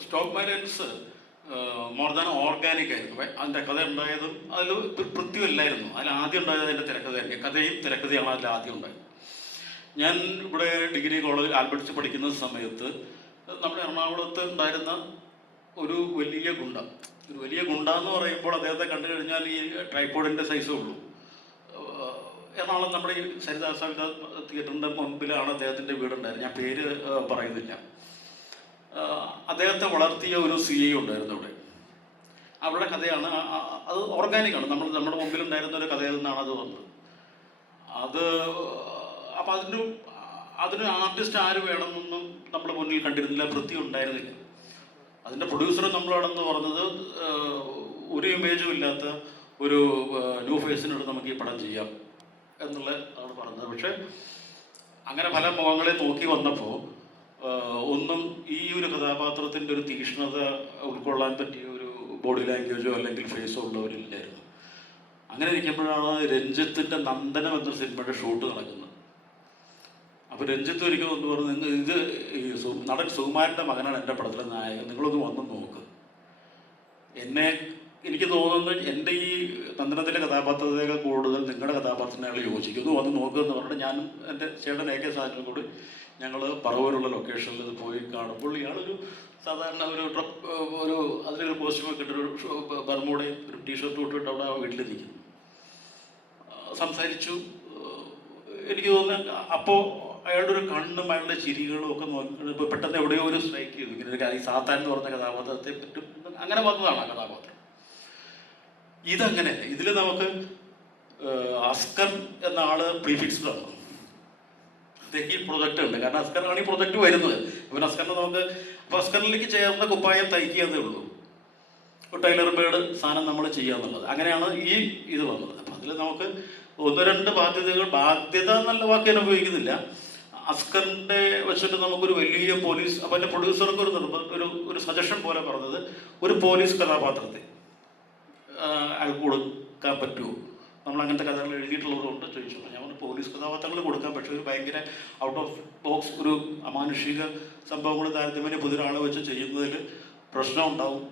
stock violence more than organic ആയിരുന്നു. അതിന്റെ അതിന്റെ കഥ ഉണ്ടായതും അതിൽ പൃഥ്വിയല്ലായിരുന്നു. അതിൽ ആദ്യം ഉണ്ടായത് അതിന്റെ തിരക്കഥ തന്നെ കഥയും തിരക്കഥയാണ് അതിൽ ആദ്യം ഉണ്ടായത്. ഞാൻ ഇവിടെ ഡിഗ്രി കോളേജിൽ ആൽബർട്ട്സ് പഠിക്കുന്ന സമയത്ത് നമ്മുടെ എറണാകുളത്ത് ഉണ്ടായിരുന്ന ഒരു വലിയ ഗുണ്ട. ഒരു വലിയ ഗുണ്ട എന്ന് പറയുമ്പോൾ അദ്ദേഹത്തെ കണ്ടു കഴിഞ്ഞാൽ ഈ ട്രൈപോഡിന്റെ സൈസേ ഉള്ളൂ. എറണാകുളം നമ്മുടെ ഈ സരിതാ സവിത തിയേറ്ററിന്റെ മുൻപിലാണ് അദ്ദേഹത്തിന്റെ വീടുണ്ടായിരുന്നത്. ഞാൻ പേര് പറയുന്നില്ല. അദ്ദേഹത്തെ വളർത്തിയ ഒരു സി ഐ ഉണ്ടായിരുന്നു അവിടെ. അവരുടെ കഥയാണ് അത് ഓർഗാനിക് ആണ്. നമ്മൾ നമ്മുടെ മുമ്പിൽ ഉണ്ടായിരുന്ന ഒരു കഥയിൽ നിന്നാണ് അത് വന്നത്. അത് അപ്പം അതിന് അതിന് ആർട്ടിസ്റ്റ് ആര് വേണമെന്നൊന്നും നമ്മൾ മുന്നിൽ കണ്ടിരുന്നില്ല വൃത്തി ഉണ്ടായിരുന്നില്ല. അതിന്റെ പ്രൊഡ്യൂസർ നമ്മളാണെന്ന് പറഞ്ഞത് ഒരു ഇമേജും ഇല്ലാത്ത ഒരു ന്യൂ ഫേസിനോട് നമുക്ക് ഈ പടം ചെയ്യാം എന്നുള്ള ആണ് പറഞ്ഞത്. പക്ഷേ അങ്ങനെ പല മുഖങ്ങളെ നോക്കി വന്നപ്പോൾ ഒന്നും ഈ ഒരു കഥാപാത്രത്തിന്റെ ഒരു തീക്ഷ്ണത ഉൾക്കൊള്ളാൻ പറ്റിയ ഒരു ബോഡി ലാംഗ്വേജോ അല്ലെങ്കിൽ ഫേസോ ഉള്ളവരില്ലായിരുന്നു. അങ്ങനെ ഇരിക്കുമ്പോഴാണ് രഞ്ജിത്തിന്റെ നന്ദനം എന്ന സിനിമയുടെ ഷൂട്ട് നടക്കുന്നത്. അപ്പോൾ രഞ്ജിത്ത് ഒരിക്കൽ ഒന്ന് പറഞ്ഞു നിങ്ങൾ ഇത് നടൻ സുകുമാരന്റെ മകനാണ് എന്റെ പടത്തിലെ നായകൻ. നിങ്ങളൊന്ന് വന്ന് നോക്ക്. എന്നെ എനിക്ക് തോന്നുന്നു എന്റെ ഈ നന്ദനത്തിലെ കഥാപാത്രത്തേക്കാൾ കൂടുതൽ നിങ്ങളുടെ കഥാപാത്രത്തിനയാൾ യോജിക്കുന്നു വന്ന് നോക്കുക എന്ന് പറഞ്ഞിട്ട് ഞാനും എന്റെ ചേട്ടൻ എ കെ സാറിനും കൂടി ഞങ്ങൾ പറവൂരുള്ള ലൊക്കേഷനിൽ ഇത് പോയി കാണുമ്പോൾ ഇയാളൊരു സാധാരണ ഒരു ഒരു അതിലൊരു കോസ്റ്റ്യൂമൊക്കെ ഒരു ബർമൂടയും ഒരു ടീഷർട്ടും ഇട്ടിട്ട് അവിടെ വീട്ടിലിരിക്കുന്നു സംസാരിച്ചു. എനിക്ക് തോന്നുന്നു അപ്പോൾ അയാളുടെ ഒരു കണ്ണും അയാളുടെ ചിരികളും ഒക്കെ നോക്കി ഇപ്പോൾ പെട്ടെന്ന് എവിടെയോ ഒരു സ്ട്രൈക്ക് ചെയ്തു. ഇങ്ങനെ ഒരു കാര്യം സാത്താൻ എന്ന് പറഞ്ഞ കഥാപാത്രത്തെ പറ്റും. അങ്ങനെ വന്നതാണ് ആ കഥാപാത്രം. ഇതങ്ങനെ ഇതിൽ നമുക്ക് അസ്കർ എന്ന ആൾ പ്രീഫിക്സ്ഡ് ആണ് ഈ പ്രൊജക്റ്റ് ഉണ്ട്. കാരണം അസ്കറിനാണ് ഈ പ്രൊജക്റ്റ് വരുന്നത്. ഇവൻ അസ്കറിന് നമുക്ക് അപ്പൊ അസ്കറിലേക്ക് ചേർന്ന കുപ്പായം തയ്ക്കുകയെന്നേ ഉള്ളൂ. ഒരു ടൈലർ ബേഡ് സാധനം നമ്മൾ ചെയ്യാന്നുള്ളത് അങ്ങനെയാണ് ഈ ഇത് വന്നത്. അപ്പം അതിൽ നമുക്ക് ഒന്ന് രണ്ട് ബാധ്യതകൾ ബാധ്യത എന്നുള്ള വാക്ക് ഞാൻ ഉപയോഗിക്കുന്നില്ല. അസ്കറിന്റെ വെച്ചിട്ട് നമുക്കൊരു വലിയ പോലീസ് അപ്പം എന്റെ പ്രൊഡ്യൂസർക്ക് ഒരു നിർബന്ധ ഒരു ഒരു സജഷൻ പോലെ പറഞ്ഞത് ഒരു പോലീസ് കഥാപാത്രത്തെ അയാൾക്ക് കൊടുക്കാൻ പറ്റുമോ? നമ്മൾ അങ്ങനത്തെ കഥകൾ എഴുതിയിട്ടുള്ളതുകൊണ്ട് ചോദിച്ചു. ഞാൻ പറഞ്ഞു പോലീസ് കഥാപാത്രങ്ങൾ കൊടുക്കാൻ പക്ഷേ ഒരു ഭയങ്കര ഔട്ട് ഓഫ് ബോക്സ് ഒരു അമാനുഷിക സംഭവങ്ങൾ താരതമ്യം പുതിയൊരാളെ വെച്ച് ചെയ്യുന്നതിൽ പ്രശ്നം ഉണ്ടാവും.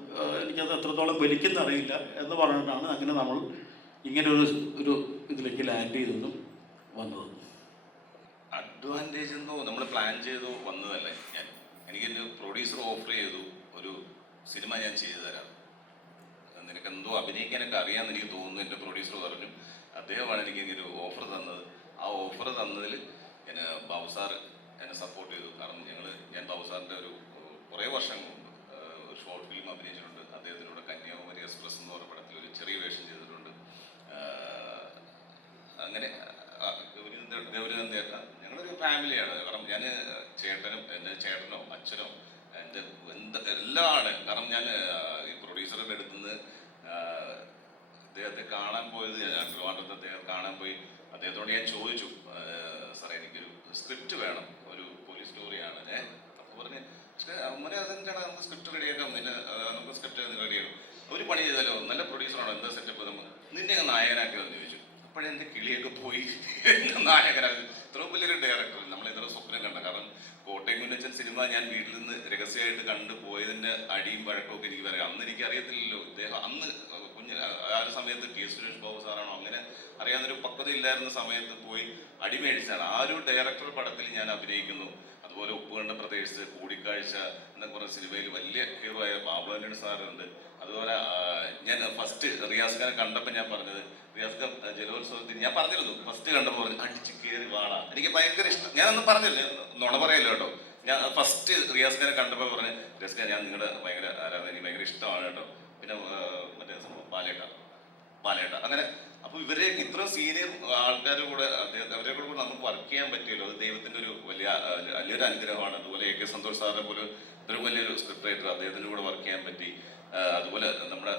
എനിക്കത് എത്രത്തോളം വലിക്കുന്ന അറിയില്ല എന്ന് പറഞ്ഞിട്ടാണ് അങ്ങനെ നമ്മൾ ഇങ്ങനെ ഒരു ഒരു ഇതിലേക്ക് ലാൻഡ് ചെയ്തെന്നും വന്നത് അഡ്വാന്റേജ് എന്നോ നമ്മൾ പ്ലാൻ ചെയ്തു വന്നതല്ലേ ഞാൻ. എനിക്ക് എന്റെ പ്രൊഡ്യൂസർ ഓഫർ ചെയ്തു ഒരു സിനിമ ഞാൻ ചെയ്തു തരാം. നിനക്ക് എന്തോ അഭിനയിക്കാനൊക്കെ അറിയാമെന്ന് എനിക്ക് തോന്നുന്നു എന്റെ പ്രൊഡ്യൂസർ പറഞ്ഞു. അദ്ദേഹമാണ് എനിക്ക് ഒരു ഓഫർ തന്നത്. ആ ഓഫർ തന്നതിൽ എന്നെ ബാബു സാർ എന്നെ സപ്പോർട്ട് ചെയ്തു. കാരണം ഞങ്ങൾ ഞാൻ ബാബു ഒരു കുറേ വർഷം മുമ്പ് ഒരു ഷോർട്ട് ഫിലിം അഭിനയിച്ചിട്ടുണ്ട്. അദ്ദേഹത്തിനോട് കന്യാകുമാരി എക്സ്പ്രസ് എന്ന് പറഞ്ഞ പടത്തിൽ ഒരു ചെറിയ വേഷം ചെയ്തിട്ടുണ്ട്. അങ്ങനെ ഗൗരിനന്ദ ഞങ്ങളൊരു ഫാമിലിയാണ്. കാരണം ഞാൻ ചേട്ടനും എന്റെ ചേട്ടനോ അച്ഛനോ എന്റെ എന്ത് എല്ലാമാണ് കാരണം ഞാൻ ഈ പ്രൊഡ്യൂസറുടെ അടുത്ത് നിന്ന് അദ്ദേഹത്തെ കാണാൻ പോയത് ഞാൻ ട്രിവാൻഡ്രത്ത് അദ്ദേഹം കാണാൻ പോയി. അദ്ദേഹത്തോട് ഞാൻ ചോദിച്ചു സാറേ എനിക്കൊരു സ്ക്രിപ്റ്റ് വേണം. ഒരു പോലീസ് സ്റ്റോറിയാണ് ഏ അപ്പോൾ പറഞ്ഞ് പക്ഷേ അമ്മനെ അതെന്താണ്? നമുക്ക് സ്ക്രിപ്റ്റ് റെഡിയാക്കാം നിന്നെ നമുക്ക് സ്ക്രിപ്റ്റ് റെഡിയാക്കാം ഒരു പണി ചെയ്താലോ? നല്ല പ്രൊഡ്യൂസറാണോ എന്താ സെറ്റപ്പ് നമുക്ക് നിന്നെ നായകനാക്കി ചോദിച്ചു അപ്പോഴെന്റെ കിളിയൊക്കെ പോയി എന്നെ നായകനാക്കി ഇത്രയും വലിയൊരു ഡയറക്ടർ നമ്മൾ ഇത്ര സ്വപ്നം കണ്ട. കാരണം കോട്ടയം കുഞ്ഞച്ചൻ സിനിമ ഞാൻ വീട്ടിൽ നിന്ന് രഹസ്യമായിട്ട് കണ്ടു പോയതിന്റെ അടിയും വഴക്കമൊക്കെ എനിക്ക് പറയാം. അന്ന് എനിക്ക് അറിയത്തില്ലല്ലോ. ഇദ്ദേഹം അന്ന് കുഞ്ഞ് ആ ഒരു സമയത്ത് ടി സുരേഷ് ബാബു സാറാണോ അങ്ങനെ അറിയാവുന്നൊരു പക്വത ഇല്ലായിരുന്ന സമയത്ത് പോയി അടിമേടിച്ചാണ് ആ ഒരു ഡയറക്ടർ പടത്തിൽ ഞാൻ അഭിനയിക്കുന്നു. അതുപോലെ ഉപ്പുകണ്ട പ്രദേശത്ത് കൂടിക്കാഴ്ച എന്നൊക്കെ പറഞ്ഞ സിനിമയിൽ വലിയ ഹീറോ ആയ ബാബു ആന്റണി സാറുണ്ട്. അതുപോലെ ഞാൻ ഫസ്റ്റ് റിയാസ് ഖാനെ കണ്ടപ്പോൾ ഞാൻ പറഞ്ഞത് ആ, ജലോത്സവത്തിന് ഞാൻ പറഞ്ഞിരുന്നു. ഫസ്റ്റ് കണ്ടപ്പോൾ പറഞ്ഞു അടിച്ച് കയറി വാടാ. എനിക്ക് ഭയങ്കര ഇഷ്ടം. ഞാനൊന്നും പറഞ്ഞില്ല? നുണ പറയല്ലോ കേട്ടോ? ഞാൻ ഫസ്റ്റ് റിയാസ്കനെ കണ്ടപ്പോൾ പറഞ്ഞു റിയാസ് ഞാൻ നിങ്ങളുടെ ഭയങ്കര ആരാധന എനിക്ക് ഭയങ്കര ഇഷ്ടമാണ് കേട്ടോ. പിന്നെ മറ്റേ പാലേട്ട പാലേട്ട അങ്ങനെ അപ്പൊ ഇവരെ ഇത്ര സീനിയർ ആൾക്കാരുടെ കൂടെ അവരെ കൂടെ കൂടെ നമുക്ക് വർക്ക് ചെയ്യാൻ പറ്റിയല്ലോ? അത് ദൈവത്തിന്റെ ഒരു വലിയ വലിയൊരു അനുഗ്രഹമാണ്. അതുപോലെ എ കെ സന്തോഷ് സാറിനെ പോലെ ഇത്രയും വലിയൊരു സ്ക്രിപ്റ്റ് റൈറ്റർ അദ്ദേഹത്തിന്റെ കൂടെ വർക്ക് ചെയ്യാൻ പറ്റി. അതുപോലെ നമ്മുടെ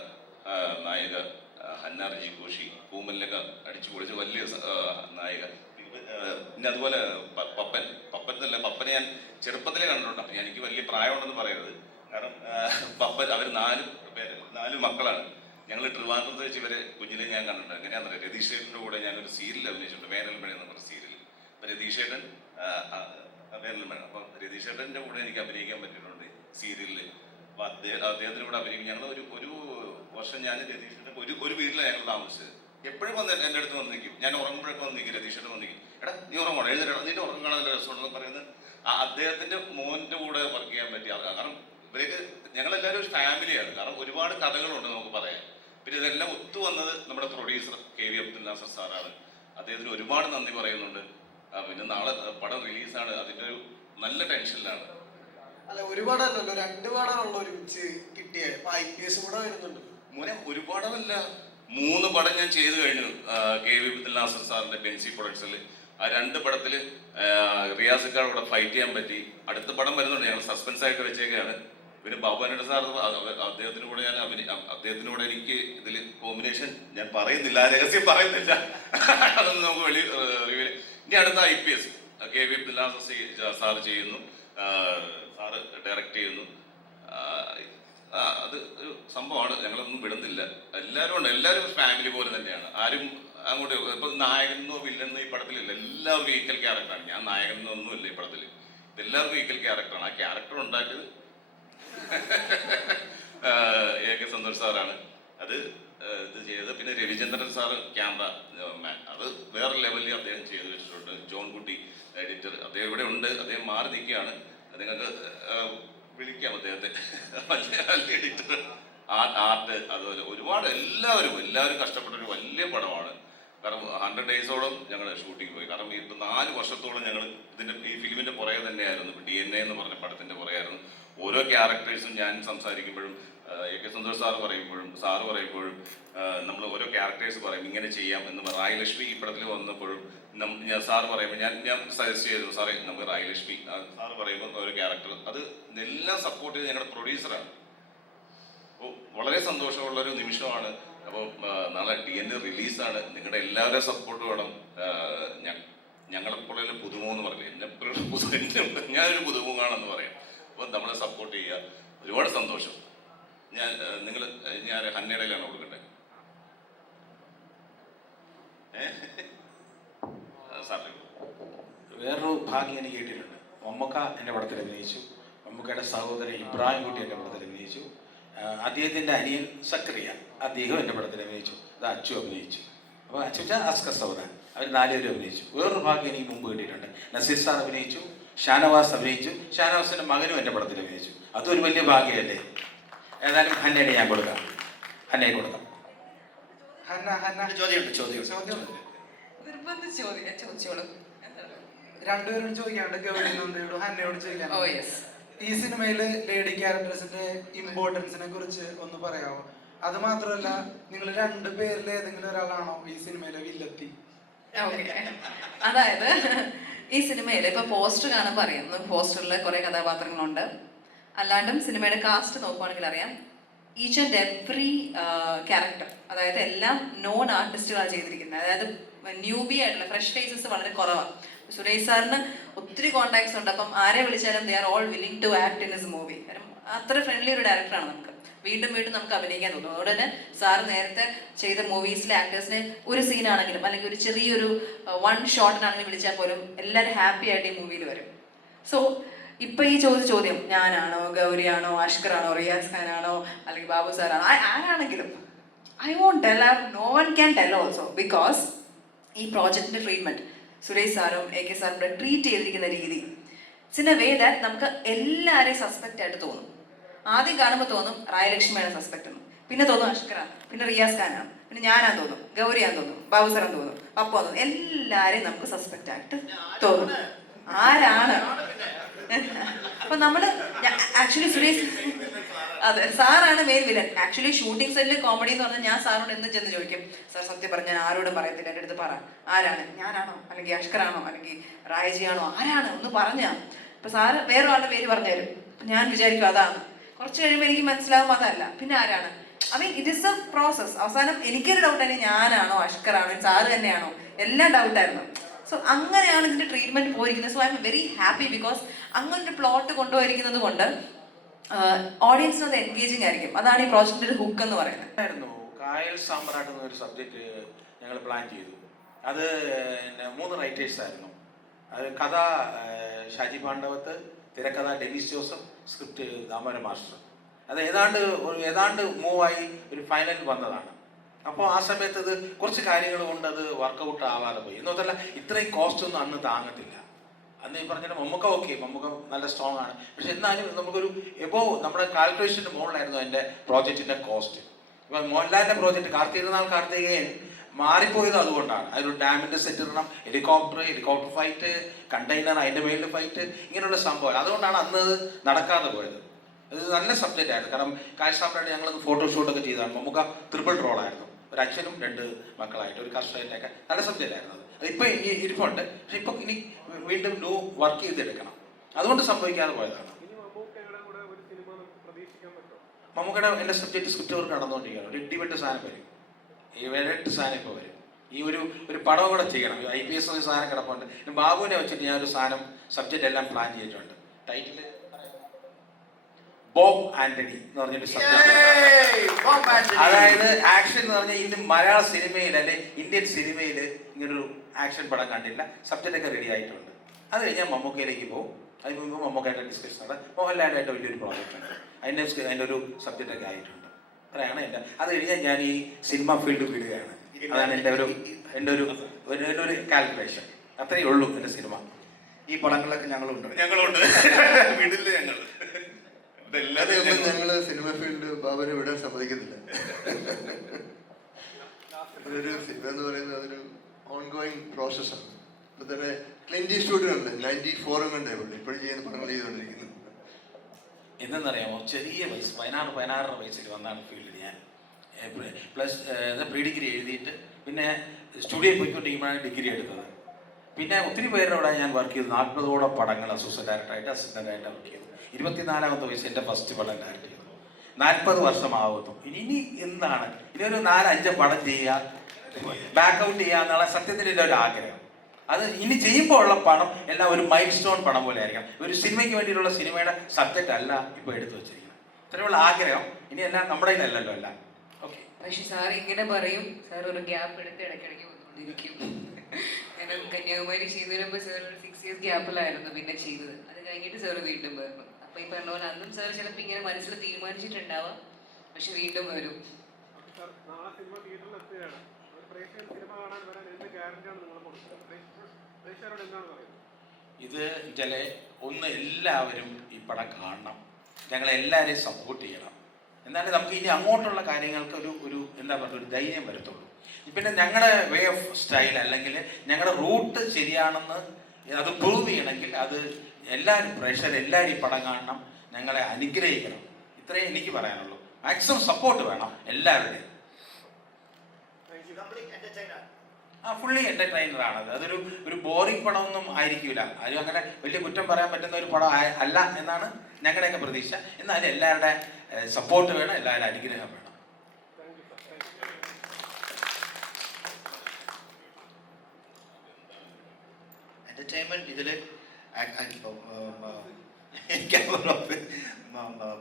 നായിക റിജി ഘോഷി കൂമലിലൊക്കെ അടിച്ചു പൊളിച്ച വലിയ നായിക പിന്നെ, അതുപോലെ പപ്പൻ. പപ്പൻ എന്നല്ല പപ്പനെ ഞാൻ ചെറുപ്പത്തിലേ കണ്ടിട്ടുണ്ട്. അപ്പൊ എനിക്ക് വലിയ പ്രായമുണ്ടെന്ന് പറയരുത്. കാരണം പപ്പൻ അവർ നാല് പേര് നാല് മക്കളാണ്. ഞങ്ങൾ ട്രിവാൻഡ്രത്ത് വെച്ച് ഇവരെ കുഞ്ഞിലെ ഞാൻ കണ്ടിട്ടുണ്ട്. എങ്ങനെയാണെന്ന് രതീഷ് ചേട്ടന്റെ കൂടെ ഞാനൊരു സീരിയൽ അഭിനയിച്ചിട്ടുണ്ട്. വേനൽമഴ എന്ന് പറഞ്ഞ സീരിയൽ. അപ്പൊ രതീഷ് ചേട്ടൻ ആ, ആ, വേനൽ അപ്പൊ രതീഷ് കൂടെ എനിക്ക് അഭിനയിക്കാൻ പറ്റിയിട്ടുണ്ട് സീരിയലിൽ അപ്പൊ അദ്ദേഹം അദ്ദേഹത്തിന്റെ കൂടെ അഭിനയിക്കും. ഞങ്ങൾ ഒരു ഒരു വർഷം ഞാൻ രതീഷിന്റെ ഒരു ഒരു വീട്ടിലാണ് ഞങ്ങൾ താമസിച്ചത്. എപ്പോഴും വന്ന് എന്റെ അടുത്ത് വന്ന് നിൽക്കും ഞാൻ ഉറങ്ങുമ്പോഴൊക്കെ വന്ന് നിൽക്കും രതീഷിന്റെ വന്ന് നിൽക്കും എടാ നീ ഉറങ്ങണം എഴുതിട്ടോ നിന്റെ ഉറക്കം കാണാൻ നല്ല രസമുണ്ടെന്ന് പറയുന്നത് ആ അദ്ദേഹത്തിന്റെ മോന്റെ കൂടെ വർക്ക് ചെയ്യാൻ പറ്റിയ ആൾക്കാർ കാരണം ഇവരൊക്കെ ഞങ്ങളെല്ലാവരും ഒരു ഫാമിലിയാണ് കാരണം ഒരുപാട് കഥകളുണ്ട് നമുക്ക് പറയാൻ. പിന്നെ ഇതെല്ലാം ഒത്തു വന്നത് നമ്മുടെ producer K V Abdul Nasar സാറാണ് അദ്ദേഹത്തിന് ഒരുപാട് നന്ദി പറയുന്നുണ്ട്. പിന്നെ നാളെ പടം റിലീസാണ് അതിന്റെ ഒരു നല്ല ടെൻഷനിലാണ് അല്ല ഒരുപാടല്ലല്ലോ രണ്ട് പാടാണല്ലോ ഒരുമിച്ച് കിട്ടിയത് ഇപ്പൊ ഐ പി എസ് കൂടെ വരുന്നുണ്ട്. മോനെ ഒരുപാടല്ല മൂന്ന് പടം ഞാൻ ചെയ്തു കഴിഞ്ഞു കെ വി അബ്ദുൽ നാസർ സാറിന്റെ ബെൻസി പ്രൊഡക്ഷനിൽ ആ രണ്ട് പടത്തിൽ റിയാസിക്കാർ കൂടെ ഫൈറ്റ് ചെയ്യാൻ പറ്റി. അടുത്ത പടം വരുന്നുണ്ട് ഞങ്ങൾ സസ്പെൻസ് ആയിട്ട് വെച്ചേക്കാണ്. പിന്നെ ബാബുനോട് സാർ അദ്ദേഹത്തിന് കൂടെ ഞാൻ അദ്ദേഹത്തിന് കൂടെ എനിക്ക് ഇതിൽ കോമ്പിനേഷൻ ഞാൻ പറയുന്നില്ല രഹസ്യം പറയുന്നില്ല. അതൊന്നും നമുക്ക് വലിയ ഇനി അടുത്ത I P S K V Abdul Nasser sir ചെയ്യുന്നു സാറ് ഡയറക്റ്റ് ചെയ്യുന്നു. അത് ഒരു സംഭവമാണ്. ഞങ്ങളൊന്നും വിടുന്നില്ല. എല്ലാവരും ഉണ്ട്. എല്ലാവരും ഫാമിലി പോലെ തന്നെയാണ്. ആരും അങ്ങോട്ട് ഇപ്പൊ നായകനെന്നോ വില്ലെന്നോ ഈ പടത്തിലില്ല. എല്ലാവരും ഈക്വൽ ക്യാരക്ടറാണ് ഞാൻ നായകനെന്നോ ഒന്നുമില്ല ഈ പടത്തിൽ എല്ലാവർക്കും ഈക്വൽ ക്യാരക്ടറാണ് ആ ക്യാരക്ടർ ഉണ്ടാക്കിയത് എ കെ സന്തോഷ് സാറാണ്. അത് ഇത് ചെയ്തത്. പിന്നെ രവിചന്ദ്രൻ സാറ് ക്യാമറ മാൻ. അത് വേറെ ലെവലിൽ അദ്ദേഹം ചെയ്ത് വെച്ചിട്ടുണ്ട്. ജോൺ കുട്ടി എഡിറ്റർ. അദ്ദേഹം ഇവിടെ ഉണ്ട്. അദ്ദേഹം മാറി നിൽക്കുകയാണ്. നിങ്ങൾക്ക് വിളിക്കാം അദ്ദേഹത്തെ. വലിയ വലിയ എഡിറ്റർ ആർട്ട് അതുപോലെ ഒരുപാട് എല്ലാവരും എല്ലാവരും കഷ്ടപ്പെട്ട ഒരു വലിയ പടമാണ്. കാരണം ഹൺഡ്രഡ് ഡേയ്സോളം ഞങ്ങൾ ഷൂട്ടിംഗ് പോയി. കാരണം ഇപ്പം നാല് വർഷത്തോളം ഞങ്ങൾ ഇതിന്റെ ഈ ഫിലിമിന്റെ പുറകെ തന്നെയായിരുന്നു. ഡി എൻ എ എന്ന് പറഞ്ഞ പടത്തിന്റെ പുറകെയായിരുന്നു. ഓരോ ക്യാരക്ടേഴ്സും ഞാൻ സംസാരിക്കുമ്പോഴും എ കെ സന്തോഷ് സാറ് പറയുമ്പോഴും സാറ് പറയുമ്പോഴും നമ്മൾ ഓരോ ക്യാരക്ടേഴ്സ് പറയും ഇങ്ങനെ ചെയ്യാം എന്ന് പറയും. റായലക്ഷ്മി ഈ പടത്തിൽ വന്നപ്പോഴും ഞാൻ സാർ പറയുമ്പോൾ ഞാൻ ഞാൻ സജസ്റ്റ് ചെയ്തു സാറേ നമുക്ക് റായലക്ഷ്മി സാർ പറയുമ്പോൾ ഓരോ ക്യാരക്ടർ അത് എല്ലാം സപ്പോർട്ട് ചെയ്ത് ഞങ്ങളുടെ പ്രൊഡ്യൂസറാണ് അപ്പോൾ വളരെ സന്തോഷമുള്ള ഒരു നിമിഷമാണ് അപ്പോൾ നാളെ ടി എൻ റിലീസാണ് നിങ്ങളുടെ എല്ലാവരുടെയും സപ്പോർട്ട് വേണം. ഞങ്ങളെപ്പോലുള്ള പുതുമോ എന്ന് പറയില്ല എന്നെ പോലുള്ള പുതു എന്നെ- ഞാനൊരു പുതുമുഖാണെന്ന് പറയാം. അപ്പോൾ നമ്മളെ സപ്പോർട്ട് ചെയ്യുക ഒരുപാട് സന്തോഷം. ഞാൻ നിങ്ങൾ ഞാൻ ഹന്നയുടെയിലാണ് കൊടുക്കട്ടെ? വേറൊരു ഭാഗ്യം എനിക്ക് കിട്ടിയിട്ടുണ്ട്. മമ്മക്ക എന്റെ പടത്തിൽ അഭിനയിച്ചു. മമ്മൂക്കയുടെ സഹോദരൻ ഇബ്രാഹിം കുട്ടി എന്റെ പടത്തിൽ അഭിനയിച്ചു. അദ്ദേഹത്തിന്റെ അനിയൻ സക്രിയ അദ്ദേഹം എന്റെ പടത്തിൽ അഭിനയിച്ചു. അത് അച്ചു അഭിനയിച്ചു. അപ്പോൾ അച്ചു വെച്ചാൽ അസ്കർ സൗദാൻ. അവർ നാലുപേരും അഭിനയിച്ചു. വേറൊരു ഭാഗ്യം എനിക്ക് മുമ്പ് കിട്ടിയിട്ടുണ്ട്. നസീർ സാർ അഭിനയിച്ചു ഷാനവാസ് അഭിനയിച്ചു ഷാനവാസിന്റെ മകനും എന്റെ പടത്തിൽ അഭിനയിച്ചു. അതൊരു വലിയ ഭാഗ്യമല്ലേ? ഏതായാലും ഹന്നയുടെ ഞാൻ കൊടുക്കാം. ഹന്നയെ കൊടുക്കാം. ഹന്ന ഹന്ന ചോദ്യമുണ്ട് ചോദ്യം ചോദ്യം. നിർബന്ധിച്ച് ചോദിക്കാം ചോദിച്ചോളൂ രണ്ടുപേരും ചോദിക്കാണ്ട് ഗൗരി നന്ദയോടും ഹന്നയോട് ചോദിക്കാൻ ഓ യെസ് ഈ സിനിമയിൽ ലേഡി ക്യാരക്ടേഴ്സിന്റെ ഇമ്പോർട്ടൻസിനെ കുറിച്ച് ഒന്ന് പറയാമോ അത് മാത്രമല്ല നിങ്ങൾ രണ്ടു പേരിൽ ഏതെങ്കിലും ഒരാളാണോ ഈ സിനിമയിലെ വില്ലത്തി? അതായത് ഈ സിനിമയിൽ ഇപ്പൊ പോസ്റ്റർ കാണാൻ പറയുന്നു. പോസ്റ്ററിൽ കുറെ കഥാപാത്രങ്ങളുണ്ട്. അല്ലാണ്ടും സിനിമയുടെ കാസ്റ്റ് നോക്കുവാണെങ്കിൽ അറിയാം. ഈച്ച് ആൻഡ് എവറി ക്യാരക്ടർ അതായത് എല്ലാം നോൺ ആർട്ടിസ്റ്റുകളാണ് ചെയ്തിരിക്കുന്നത്. അതായത് ന്യൂബി ആയിട്ടുള്ള ഫ്രഷ് ഫേസസ് വളരെ കുറവാണ് സുരേഷ് സാറിന് ഒത്തിരി കോണ്ടാക്ട്സ് ഉണ്ട്. അപ്പം ആരെ വിളിച്ചാലും they are all willing to act in is movie അത്ര ഫ്രണ്ട്ലി ഒരു ഡയറക്ടറാണ് നമുക്ക്. വീണ്ടും വീണ്ടും നമുക്ക് അഭിനയിക്കാൻ തോന്നും. അതുകൊണ്ട് തന്നെ സാർ നേരത്തെ ചെയ്ത മൂവീസിലെ ആക്ടേഴ്സിനെ ഒരു സീനാണെങ്കിലും അല്ലെങ്കിൽ ഒരു ചെറിയൊരു വൺ ഷോട്ടിനാണെങ്കിലും വിളിച്ചാൽ പോലും എല്ലാവരും ഹാപ്പി ആയിട്ട് ഈ മൂവിയിൽ വരും. സോ ഇപ്പൊ ഈ ചോദിച്ച ചോദ്യം ഞാനാണോ ഗൗരിയാണോ ആണോ റിയാസ് ഖാനാണോ അല്ലെങ്കിൽ ബാബു സാറാണോ ആരാണെങ്കിലും. I won't tell or no one can tell also because ഈ പ്രോജക്റ്റിന്റെ ട്രീറ്റ്മെന്റ് സുരേഷ് സാറും എ കെ സാറും കൂടെ ട്രീറ്റ് ചെയ്തിരിക്കുന്ന രീതി. ഇൻ എ വേ ദാറ്റ് നമുക്ക് എല്ലാവരെയും സസ്പെക്റ്റ് ആയിട്ട് തോന്നും. ആദ്യം കാണുമ്പോൾ തോന്നും റായലക്ഷ്മിയാണ് സസ്പെക്ട് എന്ന്. പിന്നെ തോന്നും അഷ്കറാണ് പിന്നെ റിയാസ് ഖാനാണ് പിന്നെ ഞാനാന്ന് തോന്നും ഗൗരിയാന്ന് തോന്നും ബാബു സാറാന്ന് തോന്നും പപ്പു തോന്നും. എല്ലാരെയും നമുക്ക് സസ്പെക്റ്റ് ആയിട്ട് തോന്നും. ആരാണ്? അപ്പൊ നമ്മൾ ആക്ച്വലി സുരേഷ് അതെ സാറാണ് മെയിൻ വില്ലൻ ആക്ച്വലി ഷൂട്ടിംഗ് സെറ്റിൽ കോമഡി എന്ന് പറഞ്ഞാൽ ഞാൻ സാറോട് എന്ന് ചെന്ന് ചോദിക്കും സാർ സത്യം പറഞ്ഞാൽ ആരോടും പറയത്തില്ല എന്റെ അടുത്ത് പറ. ആരാണ്? ഞാനാണോ? അല്ലെങ്കിൽ അഷ്കറാണോ? അല്ലെങ്കിൽ റായജിയാണോ ആരാണ്? ഒന്ന് പറഞ്ഞാ. അപ്പൊ സാറ് വേറെ ആളുടെ പേര് പറഞ്ഞു തരും ഞാൻ വിചാരിക്കും അതാണ്. കുറച്ച് കഴിയുമ്പോൾ എനിക്ക് മനസ്സിലാവും അതല്ല. പിന്നെ ആരാണ്? I mean it is a process അവസാനം എനിക്കൊരു ഡൗട്ട് ആണ് ഞാനാണോ? അഷ്കറാണോ? സാറ് തന്നെയാണോ? എല്ലാം ഡൗട്ടായിരുന്നു സോ അങ്ങനെയാണ് ഇതിന്റെ ട്രീറ്റ്മെന്റ് പോയിരിക്കുന്നത്. So I'm very happy because അങ്ങനെ ഒരു പ്ലോട്ട് കൊണ്ടുപോയിരിക്കുന്നത് കൊണ്ട് ഓഡിയൻസിന് അത് എൻഗേജിങ് ആയിരിക്കും. അതാണ് ഈ പ്രോജക്റ്റിന്റെ ഒരു ഹുക്ക് എന്ന് പറയുന്നത്. കായൽ ഞങ്ങൾ പ്ലാൻ ചെയ്തു. അത് മൂന്ന് റൈറ്റേഴ്സ് ആയിരുന്നു. അത് കഥ ഷാജി പാണ്ഡവത്ത് തിരക്കഥ ഡെനിസ് ജോസഫ് സ്ക്രിപ്റ്റ് ദാമോദരൻ മാസ്റ്റർ. അത് ഏതാണ്ട് ഒരു ഏതാണ്ട് മൂവായി ഒരു ഫൈനൽ വന്നതാണ്. അപ്പോൾ ആ സമയത്ത് അത് കുറച്ച് കാര്യങ്ങൾ കൊണ്ട് അത് വർക്കൗട്ട് ആവാതെ പോയി. എന്നുവെച്ചാൽ ഇത്രയും കോസ്റ്റ് ഒന്നും അന്ന് താങ്ങത്തില്ല. അന്ന് ഈ പറഞ്ഞ മമ്മൂക്ക ഓക്കെ മമ്മൂക്ക നല്ല സ്ട്രോങ് ആണ്. പക്ഷെ എന്നാലും നമുക്കൊരു എബോ നമ്മുടെ കാൽക്കുലേഷന്റെ മുകളിലായിരുന്നു അതിന്റെ പ്രോജക്റ്റിന്റെ കോസ്റ്റ് ഇപ്പം മോഹൻലാലിന്റെ പ്രോജക്റ്റ് കാർത്തികനാൾ കാർത്തികേയൻ മാറിപ്പോയത് അതുകൊണ്ടാണ്. അതൊരു ഡാമിന്റെ സെറ്റ് ഇടണം ഹെലികോപ്റ്റർ ഹെലികോപ്റ്റർ ഫൈറ്റ് കണ്ടെയ്നർ അതിന്റെ മേളിൽ ഫൈറ്റ് ഇങ്ങനെയുള്ള സംഭവം. അതുകൊണ്ടാണ് അന്ന് നടക്കാതെ പോയത്. അത് നല്ല സബ്ജക്റ്റ് ആയിരുന്നു. കാരണം കാഴ്ചപ്പാടായിട്ട് ഞങ്ങൾ ഫോട്ടോഷൂട്ടൊക്കെ ചെയ്തതാണ്. മമ്മൂക്ക ട്രിപ്പിൾ റോളായിരുന്നു ഒരു അച്ഛനും രണ്ട് മക്കളായിട്ട് ഒരു കർഷകന്റെയൊക്കെ നല്ല സബ്ജക്റ്റ് ആയിരുന്നു അത്. ഈ ഇരിപ്പുണ്ട്. പക്ഷെ ഇപ്പൊ ഇനി വീണ്ടും ന്യൂ വർക്ക് ചെയ്തെടുക്കണം. അതുകൊണ്ട് സംഭവിക്കാതെ പോയതാണ്. മമ്മൂക്കയുടെ എന്റെ സബ്ജക്റ്റ് സ്ക്രിപ്റ്റ് വർക്ക് നടന്നുകൊണ്ടിരിക്കുകയാണ്. ഒരു ഇടിവെട്ട് സാധനം വരും. ഈ വിരട്ട് സാധനം ഇപ്പോൾ വരും. ഈ ഒരു ഒരു പടം കൂടെ ചെയ്യണം. ഐ പി എസ് സാധനം കിടപ്പുണ്ട്. ബാബുവിനെ വെച്ചിട്ട് ഞാൻ ഒരു സാധനം സബ്ജക്റ്റ് എല്ലാം പ്ലാൻ ചെയ്തിട്ടുണ്ട്. ടൈറ്റിൽ ബോബ് ആന്റണി എന്ന് പറഞ്ഞൊരു സബ്ജക്റ്റ് അതായത് ആക്ഷൻ എന്ന് പറഞ്ഞാൽ ഇന്ന് മലയാള സിനിമയിൽ അല്ലെ ഇന്ത്യൻ സിനിമയിൽ ഇങ്ങനൊരു ആക്ഷൻ പടം കണ്ടില്ല സബ്ജക്റ്റ് ഒക്കെ റെഡി ആയിട്ടുണ്ട്. അത് കഴിഞ്ഞാൽ മമ്മൂക്കയിലേക്ക് പോകും അതിന് മുമ്പ് മമ്മൂക്കായിട്ട് ഡിസ്കഷൻ നടത്താം മോഹൻലാലായിട്ട് വലിയൊരു പ്രോജക്റ്റ് ഉണ്ട്. അതിന്റെ അതിന്റെ ഒരു സബ്ജക്റ്റ് ഒക്കെ ആയിട്ടുണ്ട്. അത്രയാണ് എന്റെ അത് കഴിഞ്ഞാൽ ഞാൻ ഈ സിനിമ ഫീൽഡ് വിടുകയാണ്. അതാണ് എന്റെ ഒരു എന്റെ ഒരു ഒരു- എന്റെ ഒരു കാൽക്കുലേഷൻ അത്രയേ ഉള്ളൂ എന്റെ സിനിമ ഈ പടങ്ങളിലൊക്കെ ഞങ്ങളുണ്ട്. ഞങ്ങളുണ്ട്. വിടില്ല ഞങ്ങൾ. ഞങ്ങൾ സിനിമ ഫീൽഡ് ബാബുനെ വിടാൻ സമ്മതിക്കുന്നില്ല അതൊരു സിനിമ എന്ന് പറയുന്നത് അതൊരു ഓൺഗോയിങ് പ്രോസസ്സാണ് ഇപ്പൊ തന്നെ ക്ലിന്റി സ്റ്റുഡിയോ ഉണ്ട് നയന്റി ഫോറും കണ്ടേ ഉള്ളൂ ഇപ്പോഴും ചെയ്യുന്ന പടങ്ങൾ ചെയ്തുകൊണ്ടിരിക്കുന്നു എന്തെന്നറിയാമോ? ചെറിയ വയസ്സ് പതിനാറ് പതിനാറര വയസ്സിൽ വന്നാണ് ഫീൽഡ് ഞാൻ പ്ലസ് പ്രീ ഡിഗ്രി എഴുതിയിട്ട് പിന്നെ സ്റ്റുഡിയോ പോയിക്കൊണ്ടിരിക്കുമ്പോഴാണ് ഡിഗ്രി എടുത്തത്. പിന്നെ ഒത്തിരി പേരുടെ ഞാൻ വർക്ക് ചെയ്തു. നാൽപ്പതോളം പടങ്ങൾ അസോസിയേറ്റ് ഡയറക്ടറായിട്ട് അസിസ്റ്റന്റ് ആയിട്ട് വർക്ക് ചെയ്തു. ഇരുപത്തിനാലാമത്തെ വയസ്സ് എന്റെ ഫസ്റ്റ് പടം ഡയറക്ട് ചെയ്തു. നാൽപ്പത് വർഷമാകുന്നു ഇനി ഇനി എന്താണ്? ഇനി ഒരു നാലഞ്ച് പടം ചെയ്യുക ബാക്ക് ഔട്ട് ചെയ്യുക എന്നുള്ള സത്യത്തിൽ എന്റെ ഒരു ആഗ്രഹം. അത് ഇനി ചെയ്യുമ്പോൾ ഉള്ള പണം എല്ലാം ഒരു മൈൽ സ്റ്റോൺ പണം പോലെ ആയിരിക്കണം ഒരു സിനിമയ്ക്ക് വേണ്ടിയിട്ടുള്ള സിനിമയുടെ സബ്ജക്റ്റ് അല്ല ഇപ്പോൾ എടുത്തു വെച്ചിരിക്കുന്നത്. ഇത്രയുള്ള ആഗ്രഹം. ഇനി എല്ലാം നമ്മുടെ കയ്യിലല്ലല്ലോ അല്ല ഓക്കെ പക്ഷെ സാർ ഇങ്ങനെ പറയും. സാർ ഒരു ഗ്യാപ്പ് എടുത്ത് ഇടയ്ക്കിടയ്ക്ക് വന്നുകൊണ്ടിരിക്കും. കാരണം കന്യാകുമാരി ചെയ്തു വരുമ്പോൾ സാർ ഒരു സിക്സ് ഇയേഴ്സ് ഗ്യാപ്പിലായിരുന്നു പിന്നെ ചെയ്തത്. അത് കഴിഞ്ഞിട്ട് സാർ വീണ്ടും വരുന്നു അപ്പൊ ഈ പറഞ്ഞ പോലെ അന്നും സാർ ചിലപ്പോൾ ഇങ്ങനെ മനസ്സിൽ തീരുമാനിച്ചിട്ടുണ്ടാവാം. പക്ഷെ വീണ്ടും വരും. ഇത് ചില ഒന്ന് എല്ലാവരും ഈ പടം കാണണം. ഞങ്ങൾ എല്ലാവരെയും സപ്പോർട്ട് ചെയ്യണം. എന്നാലേ നമുക്ക് ഇനി അങ്ങോട്ടുള്ള കാര്യങ്ങൾക്ക് ഒരു ഒരു എന്താ പറയുക ഒരു ധൈര്യം വരത്തുള്ളൂ. പിന്നെ ഞങ്ങളുടെ വേ ഓഫ് സ്റ്റൈൽ അല്ലെങ്കിൽ ഞങ്ങളുടെ റൂട്ട് ശരിയാണെന്ന് അത് പ്രൂവ് ചെയ്യണമെങ്കിൽ അത് എല്ലാവരും പ്രേക്ഷകർ എല്ലാവരും ഈ പടം കാണണം ഞങ്ങളെ അനുഗ്രഹിക്കണം. ഇത്രയും എനിക്ക് പറയാനുള്ളൂ. മാക്സിമം സപ്പോർട്ട് വേണം എല്ലാവരുടെയും. ആ ഫുള്ളി അത് അതൊരു ഒരു ബോറിംഗ് പടമൊന്നും ആയിരിക്കില്ല ആരും അങ്ങനെ വലിയ കുറ്റം പറയാൻ പറ്റുന്ന ഒരു പടം അല്ല എന്നാണ് ഞങ്ങളുടെയൊക്കെ പ്രതീക്ഷ. എന്നാലും എല്ലാവരുടെ സപ്പോർട്ട് വേണം എല്ലാവരുടെ അനുഗ്രഹം വേണം. എന്റർടൈൻമെന്റ് ഇതിൽ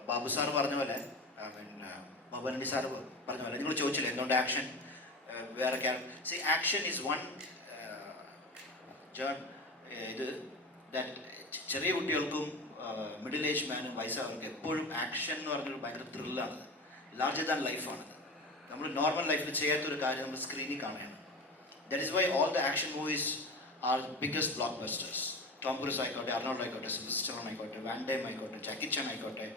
ബാബു സാർ പറഞ്ഞ പോലെ പിന്നെ ബാബുനടി സാർ പറഞ്ഞ പോലെ നിങ്ങൾ ചോദിച്ചില്ലേ എന്തുകൊണ്ട് ആക്ഷൻ വേറെ സി ആക്ഷൻ ഈസ് വൺ ഇത് ചെറിയ കുട്ടികൾക്കും മിഡിൽ ഏജ് മാനും വയസ്സായവർക്കും എപ്പോഴും ആക്ഷൻ എന്ന് പറഞ്ഞൊരു ഭയങ്കര ത്രില്ലാണ് ലാർജർ ദാൻ ലൈഫാണ് നമ്മൾ നോർമൽ ലൈഫിൽ ചെയ്യാത്തൊരു കാര്യം നമ്മൾ സ്ക്രീനിൽ കാണുകയാണ്. That is why all the action movies are biggest blockbusters Tom Cruise ആയിക്കോട്ടെ അർണോൾഡ് ആയിക്കോട്ടെ സിസ്റ്ററോൺ ആയിക്കോട്ടെ വാൻഡേം ആയിക്കോട്ടെ ജാക്കി ചാൻ ആയിക്കോട്ടെ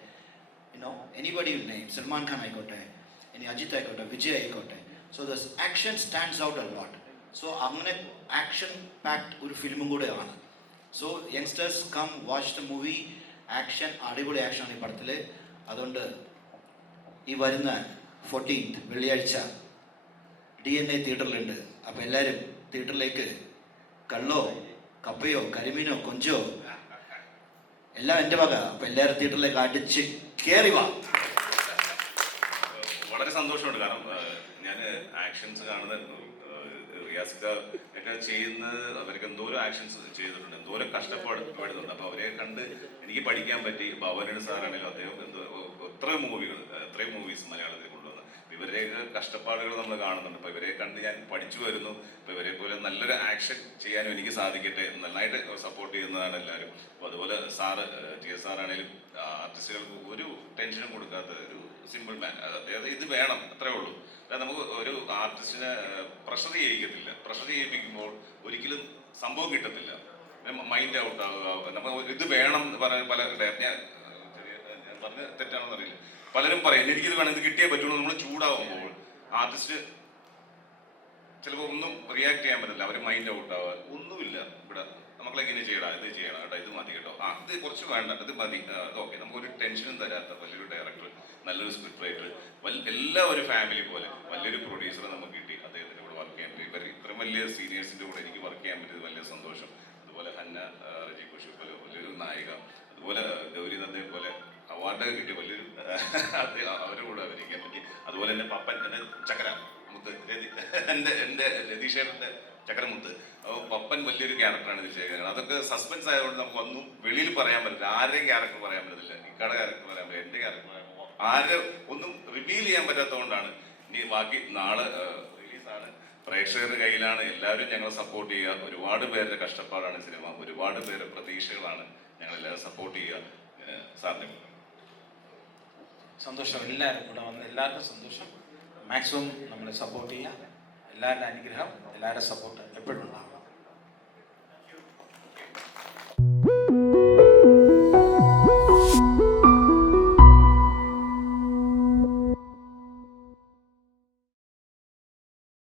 you know anybody will name Salman Khan ആയിക്കോട്ടെ ഇനി അജിത് ആയിക്കോട്ടെ വിജയ് ആയിക്കോട്ടെ. So thus action stands out a lot so അങ്ങനെ ആക്ഷൻ പാക്ഡ് ഒരു ഫിലിമും കൂടെയാണ്. So youngsters come watch the movie action അടിപൊളി ആക്ഷനാണ് ഈ പടത്തിൽ അതുകൊണ്ട് ഈ വരുന്ന ഫോർട്ടീൻത്ത് വെള്ളിയാഴ്ച ഡി എൻ എ തിയേറ്ററിലുണ്ട് അപ്പോൾ എല്ലാവരും തിയേറ്ററിലേക്ക് കള്ളോ കപ്പയോ കരിമീനോ കൊഞ്ചോ. എല്ലാം എന്റെ വക അപ്പൊ എല്ലാവരും തിയേറ്ററിലേക്ക് അടിച്ച് കേറി വാ. വളരെ സന്തോഷമുണ്ട്. കാരണം ഞാൻ ആക്ഷൻസ് കാണുന്ന ഒക്കെ ചെയ്യുന്നത് അവർക്ക് എന്തോരം ആക്ഷൻസ് ചെയ്തിട്ടുണ്ട്. എന്തോരം കഷ്ടപ്പാട് പെടുന്നുണ്ട് അപ്പോൾ അവരെ കണ്ട് എനിക്ക് പഠിക്കാൻ പറ്റി. ഭവനയുടെ സാറാണെങ്കിലും അദ്ദേഹം എന്തോ എത്ര മൂവികൾ എത്രയും മൂവീസ് മലയാളത്തിൽ ഇവരുടെയൊക്കെ കഷ്ടപ്പാടുകൾ നമ്മൾ കാണുന്നുണ്ട്. അപ്പോൾ ഇവരെ കണ്ട് ഞാൻ പഠിച്ചു വരുന്നു. അപ്പോൾ ഇവരെ പോലെ നല്ലൊരു ആക്ഷൻ ചെയ്യാനും എനിക്ക് സാധിക്കട്ടെ നന്നായിട്ട് സപ്പോർട്ട് ചെയ്യുന്നതാണ് എല്ലാവരും. അപ്പോൾ അതുപോലെ സാറ് ടി എസ് സാറാണേലും ആർട്ടിസ്റ്റുകൾക്ക് ഒരു ടെൻഷനും കൊടുക്കാത്ത ഒരു സിമ്പിൾ മാൻ അതായത് ഇത് വേണം അത്രേ ഉള്ളൂ. അതായത് നമുക്ക് ഒരു ആർട്ടിസ്റ്റിനെ പ്രഷർ ചെയ്യിക്കത്തില്ല. പ്രഷർ ചെയ്യിപ്പിക്കുമ്പോൾ ഒരിക്കലും സംഭവം കിട്ടത്തില്ല. മൈൻഡ് ഔട്ട് ആവുക നമ്മൾ ഇത് വേണം എന്ന് പറയാൻ പല ഞാൻ ഞാൻ പറഞ്ഞ തെറ്റാണെന്ന് അറിയില്ല. പലരും പറയും എനിക്കിത് വേണം ഇത് കിട്ടിയേ പറ്റുള്ളൂ നമ്മൾ ചൂടാവുമ്പോൾ ആർട്ടിസ്റ്റ് ചിലപ്പോൾ ഒന്നും റിയാക്ട് ചെയ്യാൻ പറ്റില്ല അവർ മൈൻഡ് ഔട്ട് ആവുക. ഒന്നുമില്ല ഇവിടെ. നമുക്കെങ്ങനെ ചെയ്യണം ഇത് ചെയ്യണം കേട്ടോ ഇത് മതി കേട്ടോ. ആ ഇത് കുറച്ച് വേണ്ട ഇത് മതി. ഓക്കെ നമുക്കൊരു ടെൻഷനും തരാത്ത വലിയൊരു ഡയറക്ടർ നല്ലൊരു സ്ക്രിപ്റ്റ് റൈറ്റർ എല്ലാ ഒരു ഫാമിലി പോലെ വലിയൊരു പ്രൊഡ്യൂസർ നമുക്ക് കിട്ടി. അദ്ദേഹത്തിന്റെ കൂടെ വർക്ക് ചെയ്യാൻ പറ്റി. ഇവർ ഇത്രയും വലിയ സീനിയേഴ്സിന്റെ കൂടെ എനിക്ക് വർക്ക് ചെയ്യാൻ പറ്റിയത് വലിയ സന്തോഷം. അതുപോലെ ഹന്ന റജി കുഷി പോലെ വലിയൊരു നായിക അതുപോലെ ഗൗരി നന്ദയെ പോലെ അവാർഡൊക്കെ കിട്ടിയ വലിയൊരു അവരുടെ കൂടെ അഭിനയിക്കാൻ പറ്റി അതുപോലെ തന്നെ പപ്പൻ എന്റെ ചക്കര മുത്ത് എന്റെ എന്റെ രതീഷേട്ടന്റെ ചക്രമുത്ത് അപ്പോൾ പപ്പൻ വലിയൊരു ക്യാരക്ടറാണ് ചെയ്യുന്നത് അതൊക്കെ സസ്പെൻസ് ആയതുകൊണ്ട് നമുക്ക് ഒന്നും വെളിയിൽ പറയാൻ പറ്റില്ല. ആരുടെയും ക്യാരക്ടർ പറയാൻ പറ്റത്തില്ല. നിക്കയുടെ ക്യാരക്ടർ പറയാൻ പറ്റില്ല. എന്റെ ക്യാരക്ടർ പറയാൻ ആരെ ഒന്നും റിവീൽ ചെയ്യാൻ പറ്റാത്തതുകൊണ്ടാണ് ഇനി ബാക്കി നാളെ റിലീസാണ് പ്രേക്ഷകരുടെ കയ്യിലാണ്. എല്ലാവരും ഞങ്ങളെ സപ്പോർട്ട് ചെയ്യുക. ഒരുപാട് പേരുടെ കഷ്ടപ്പാടാണ് സിനിമ. ഒരുപാട് പേരുടെ പ്രതീക്ഷകളാണ് ഞങ്ങളെല്ലാവരും സപ്പോർട്ട് ചെയ്യുക. സാറിനെ സന്തോഷം. എല്ലാവരും കൂടെ വന്ന് എല്ലാവർക്കും സന്തോഷം. മാക്സിമം നമ്മളെ സപ്പോർട്ട് ചെയ്യുക. എല്ലാവരുടെ അനുഗ്രഹം എല്ലാവരുടെ സപ്പോർട്ട് എപ്പോഴും ഉണ്ടാവും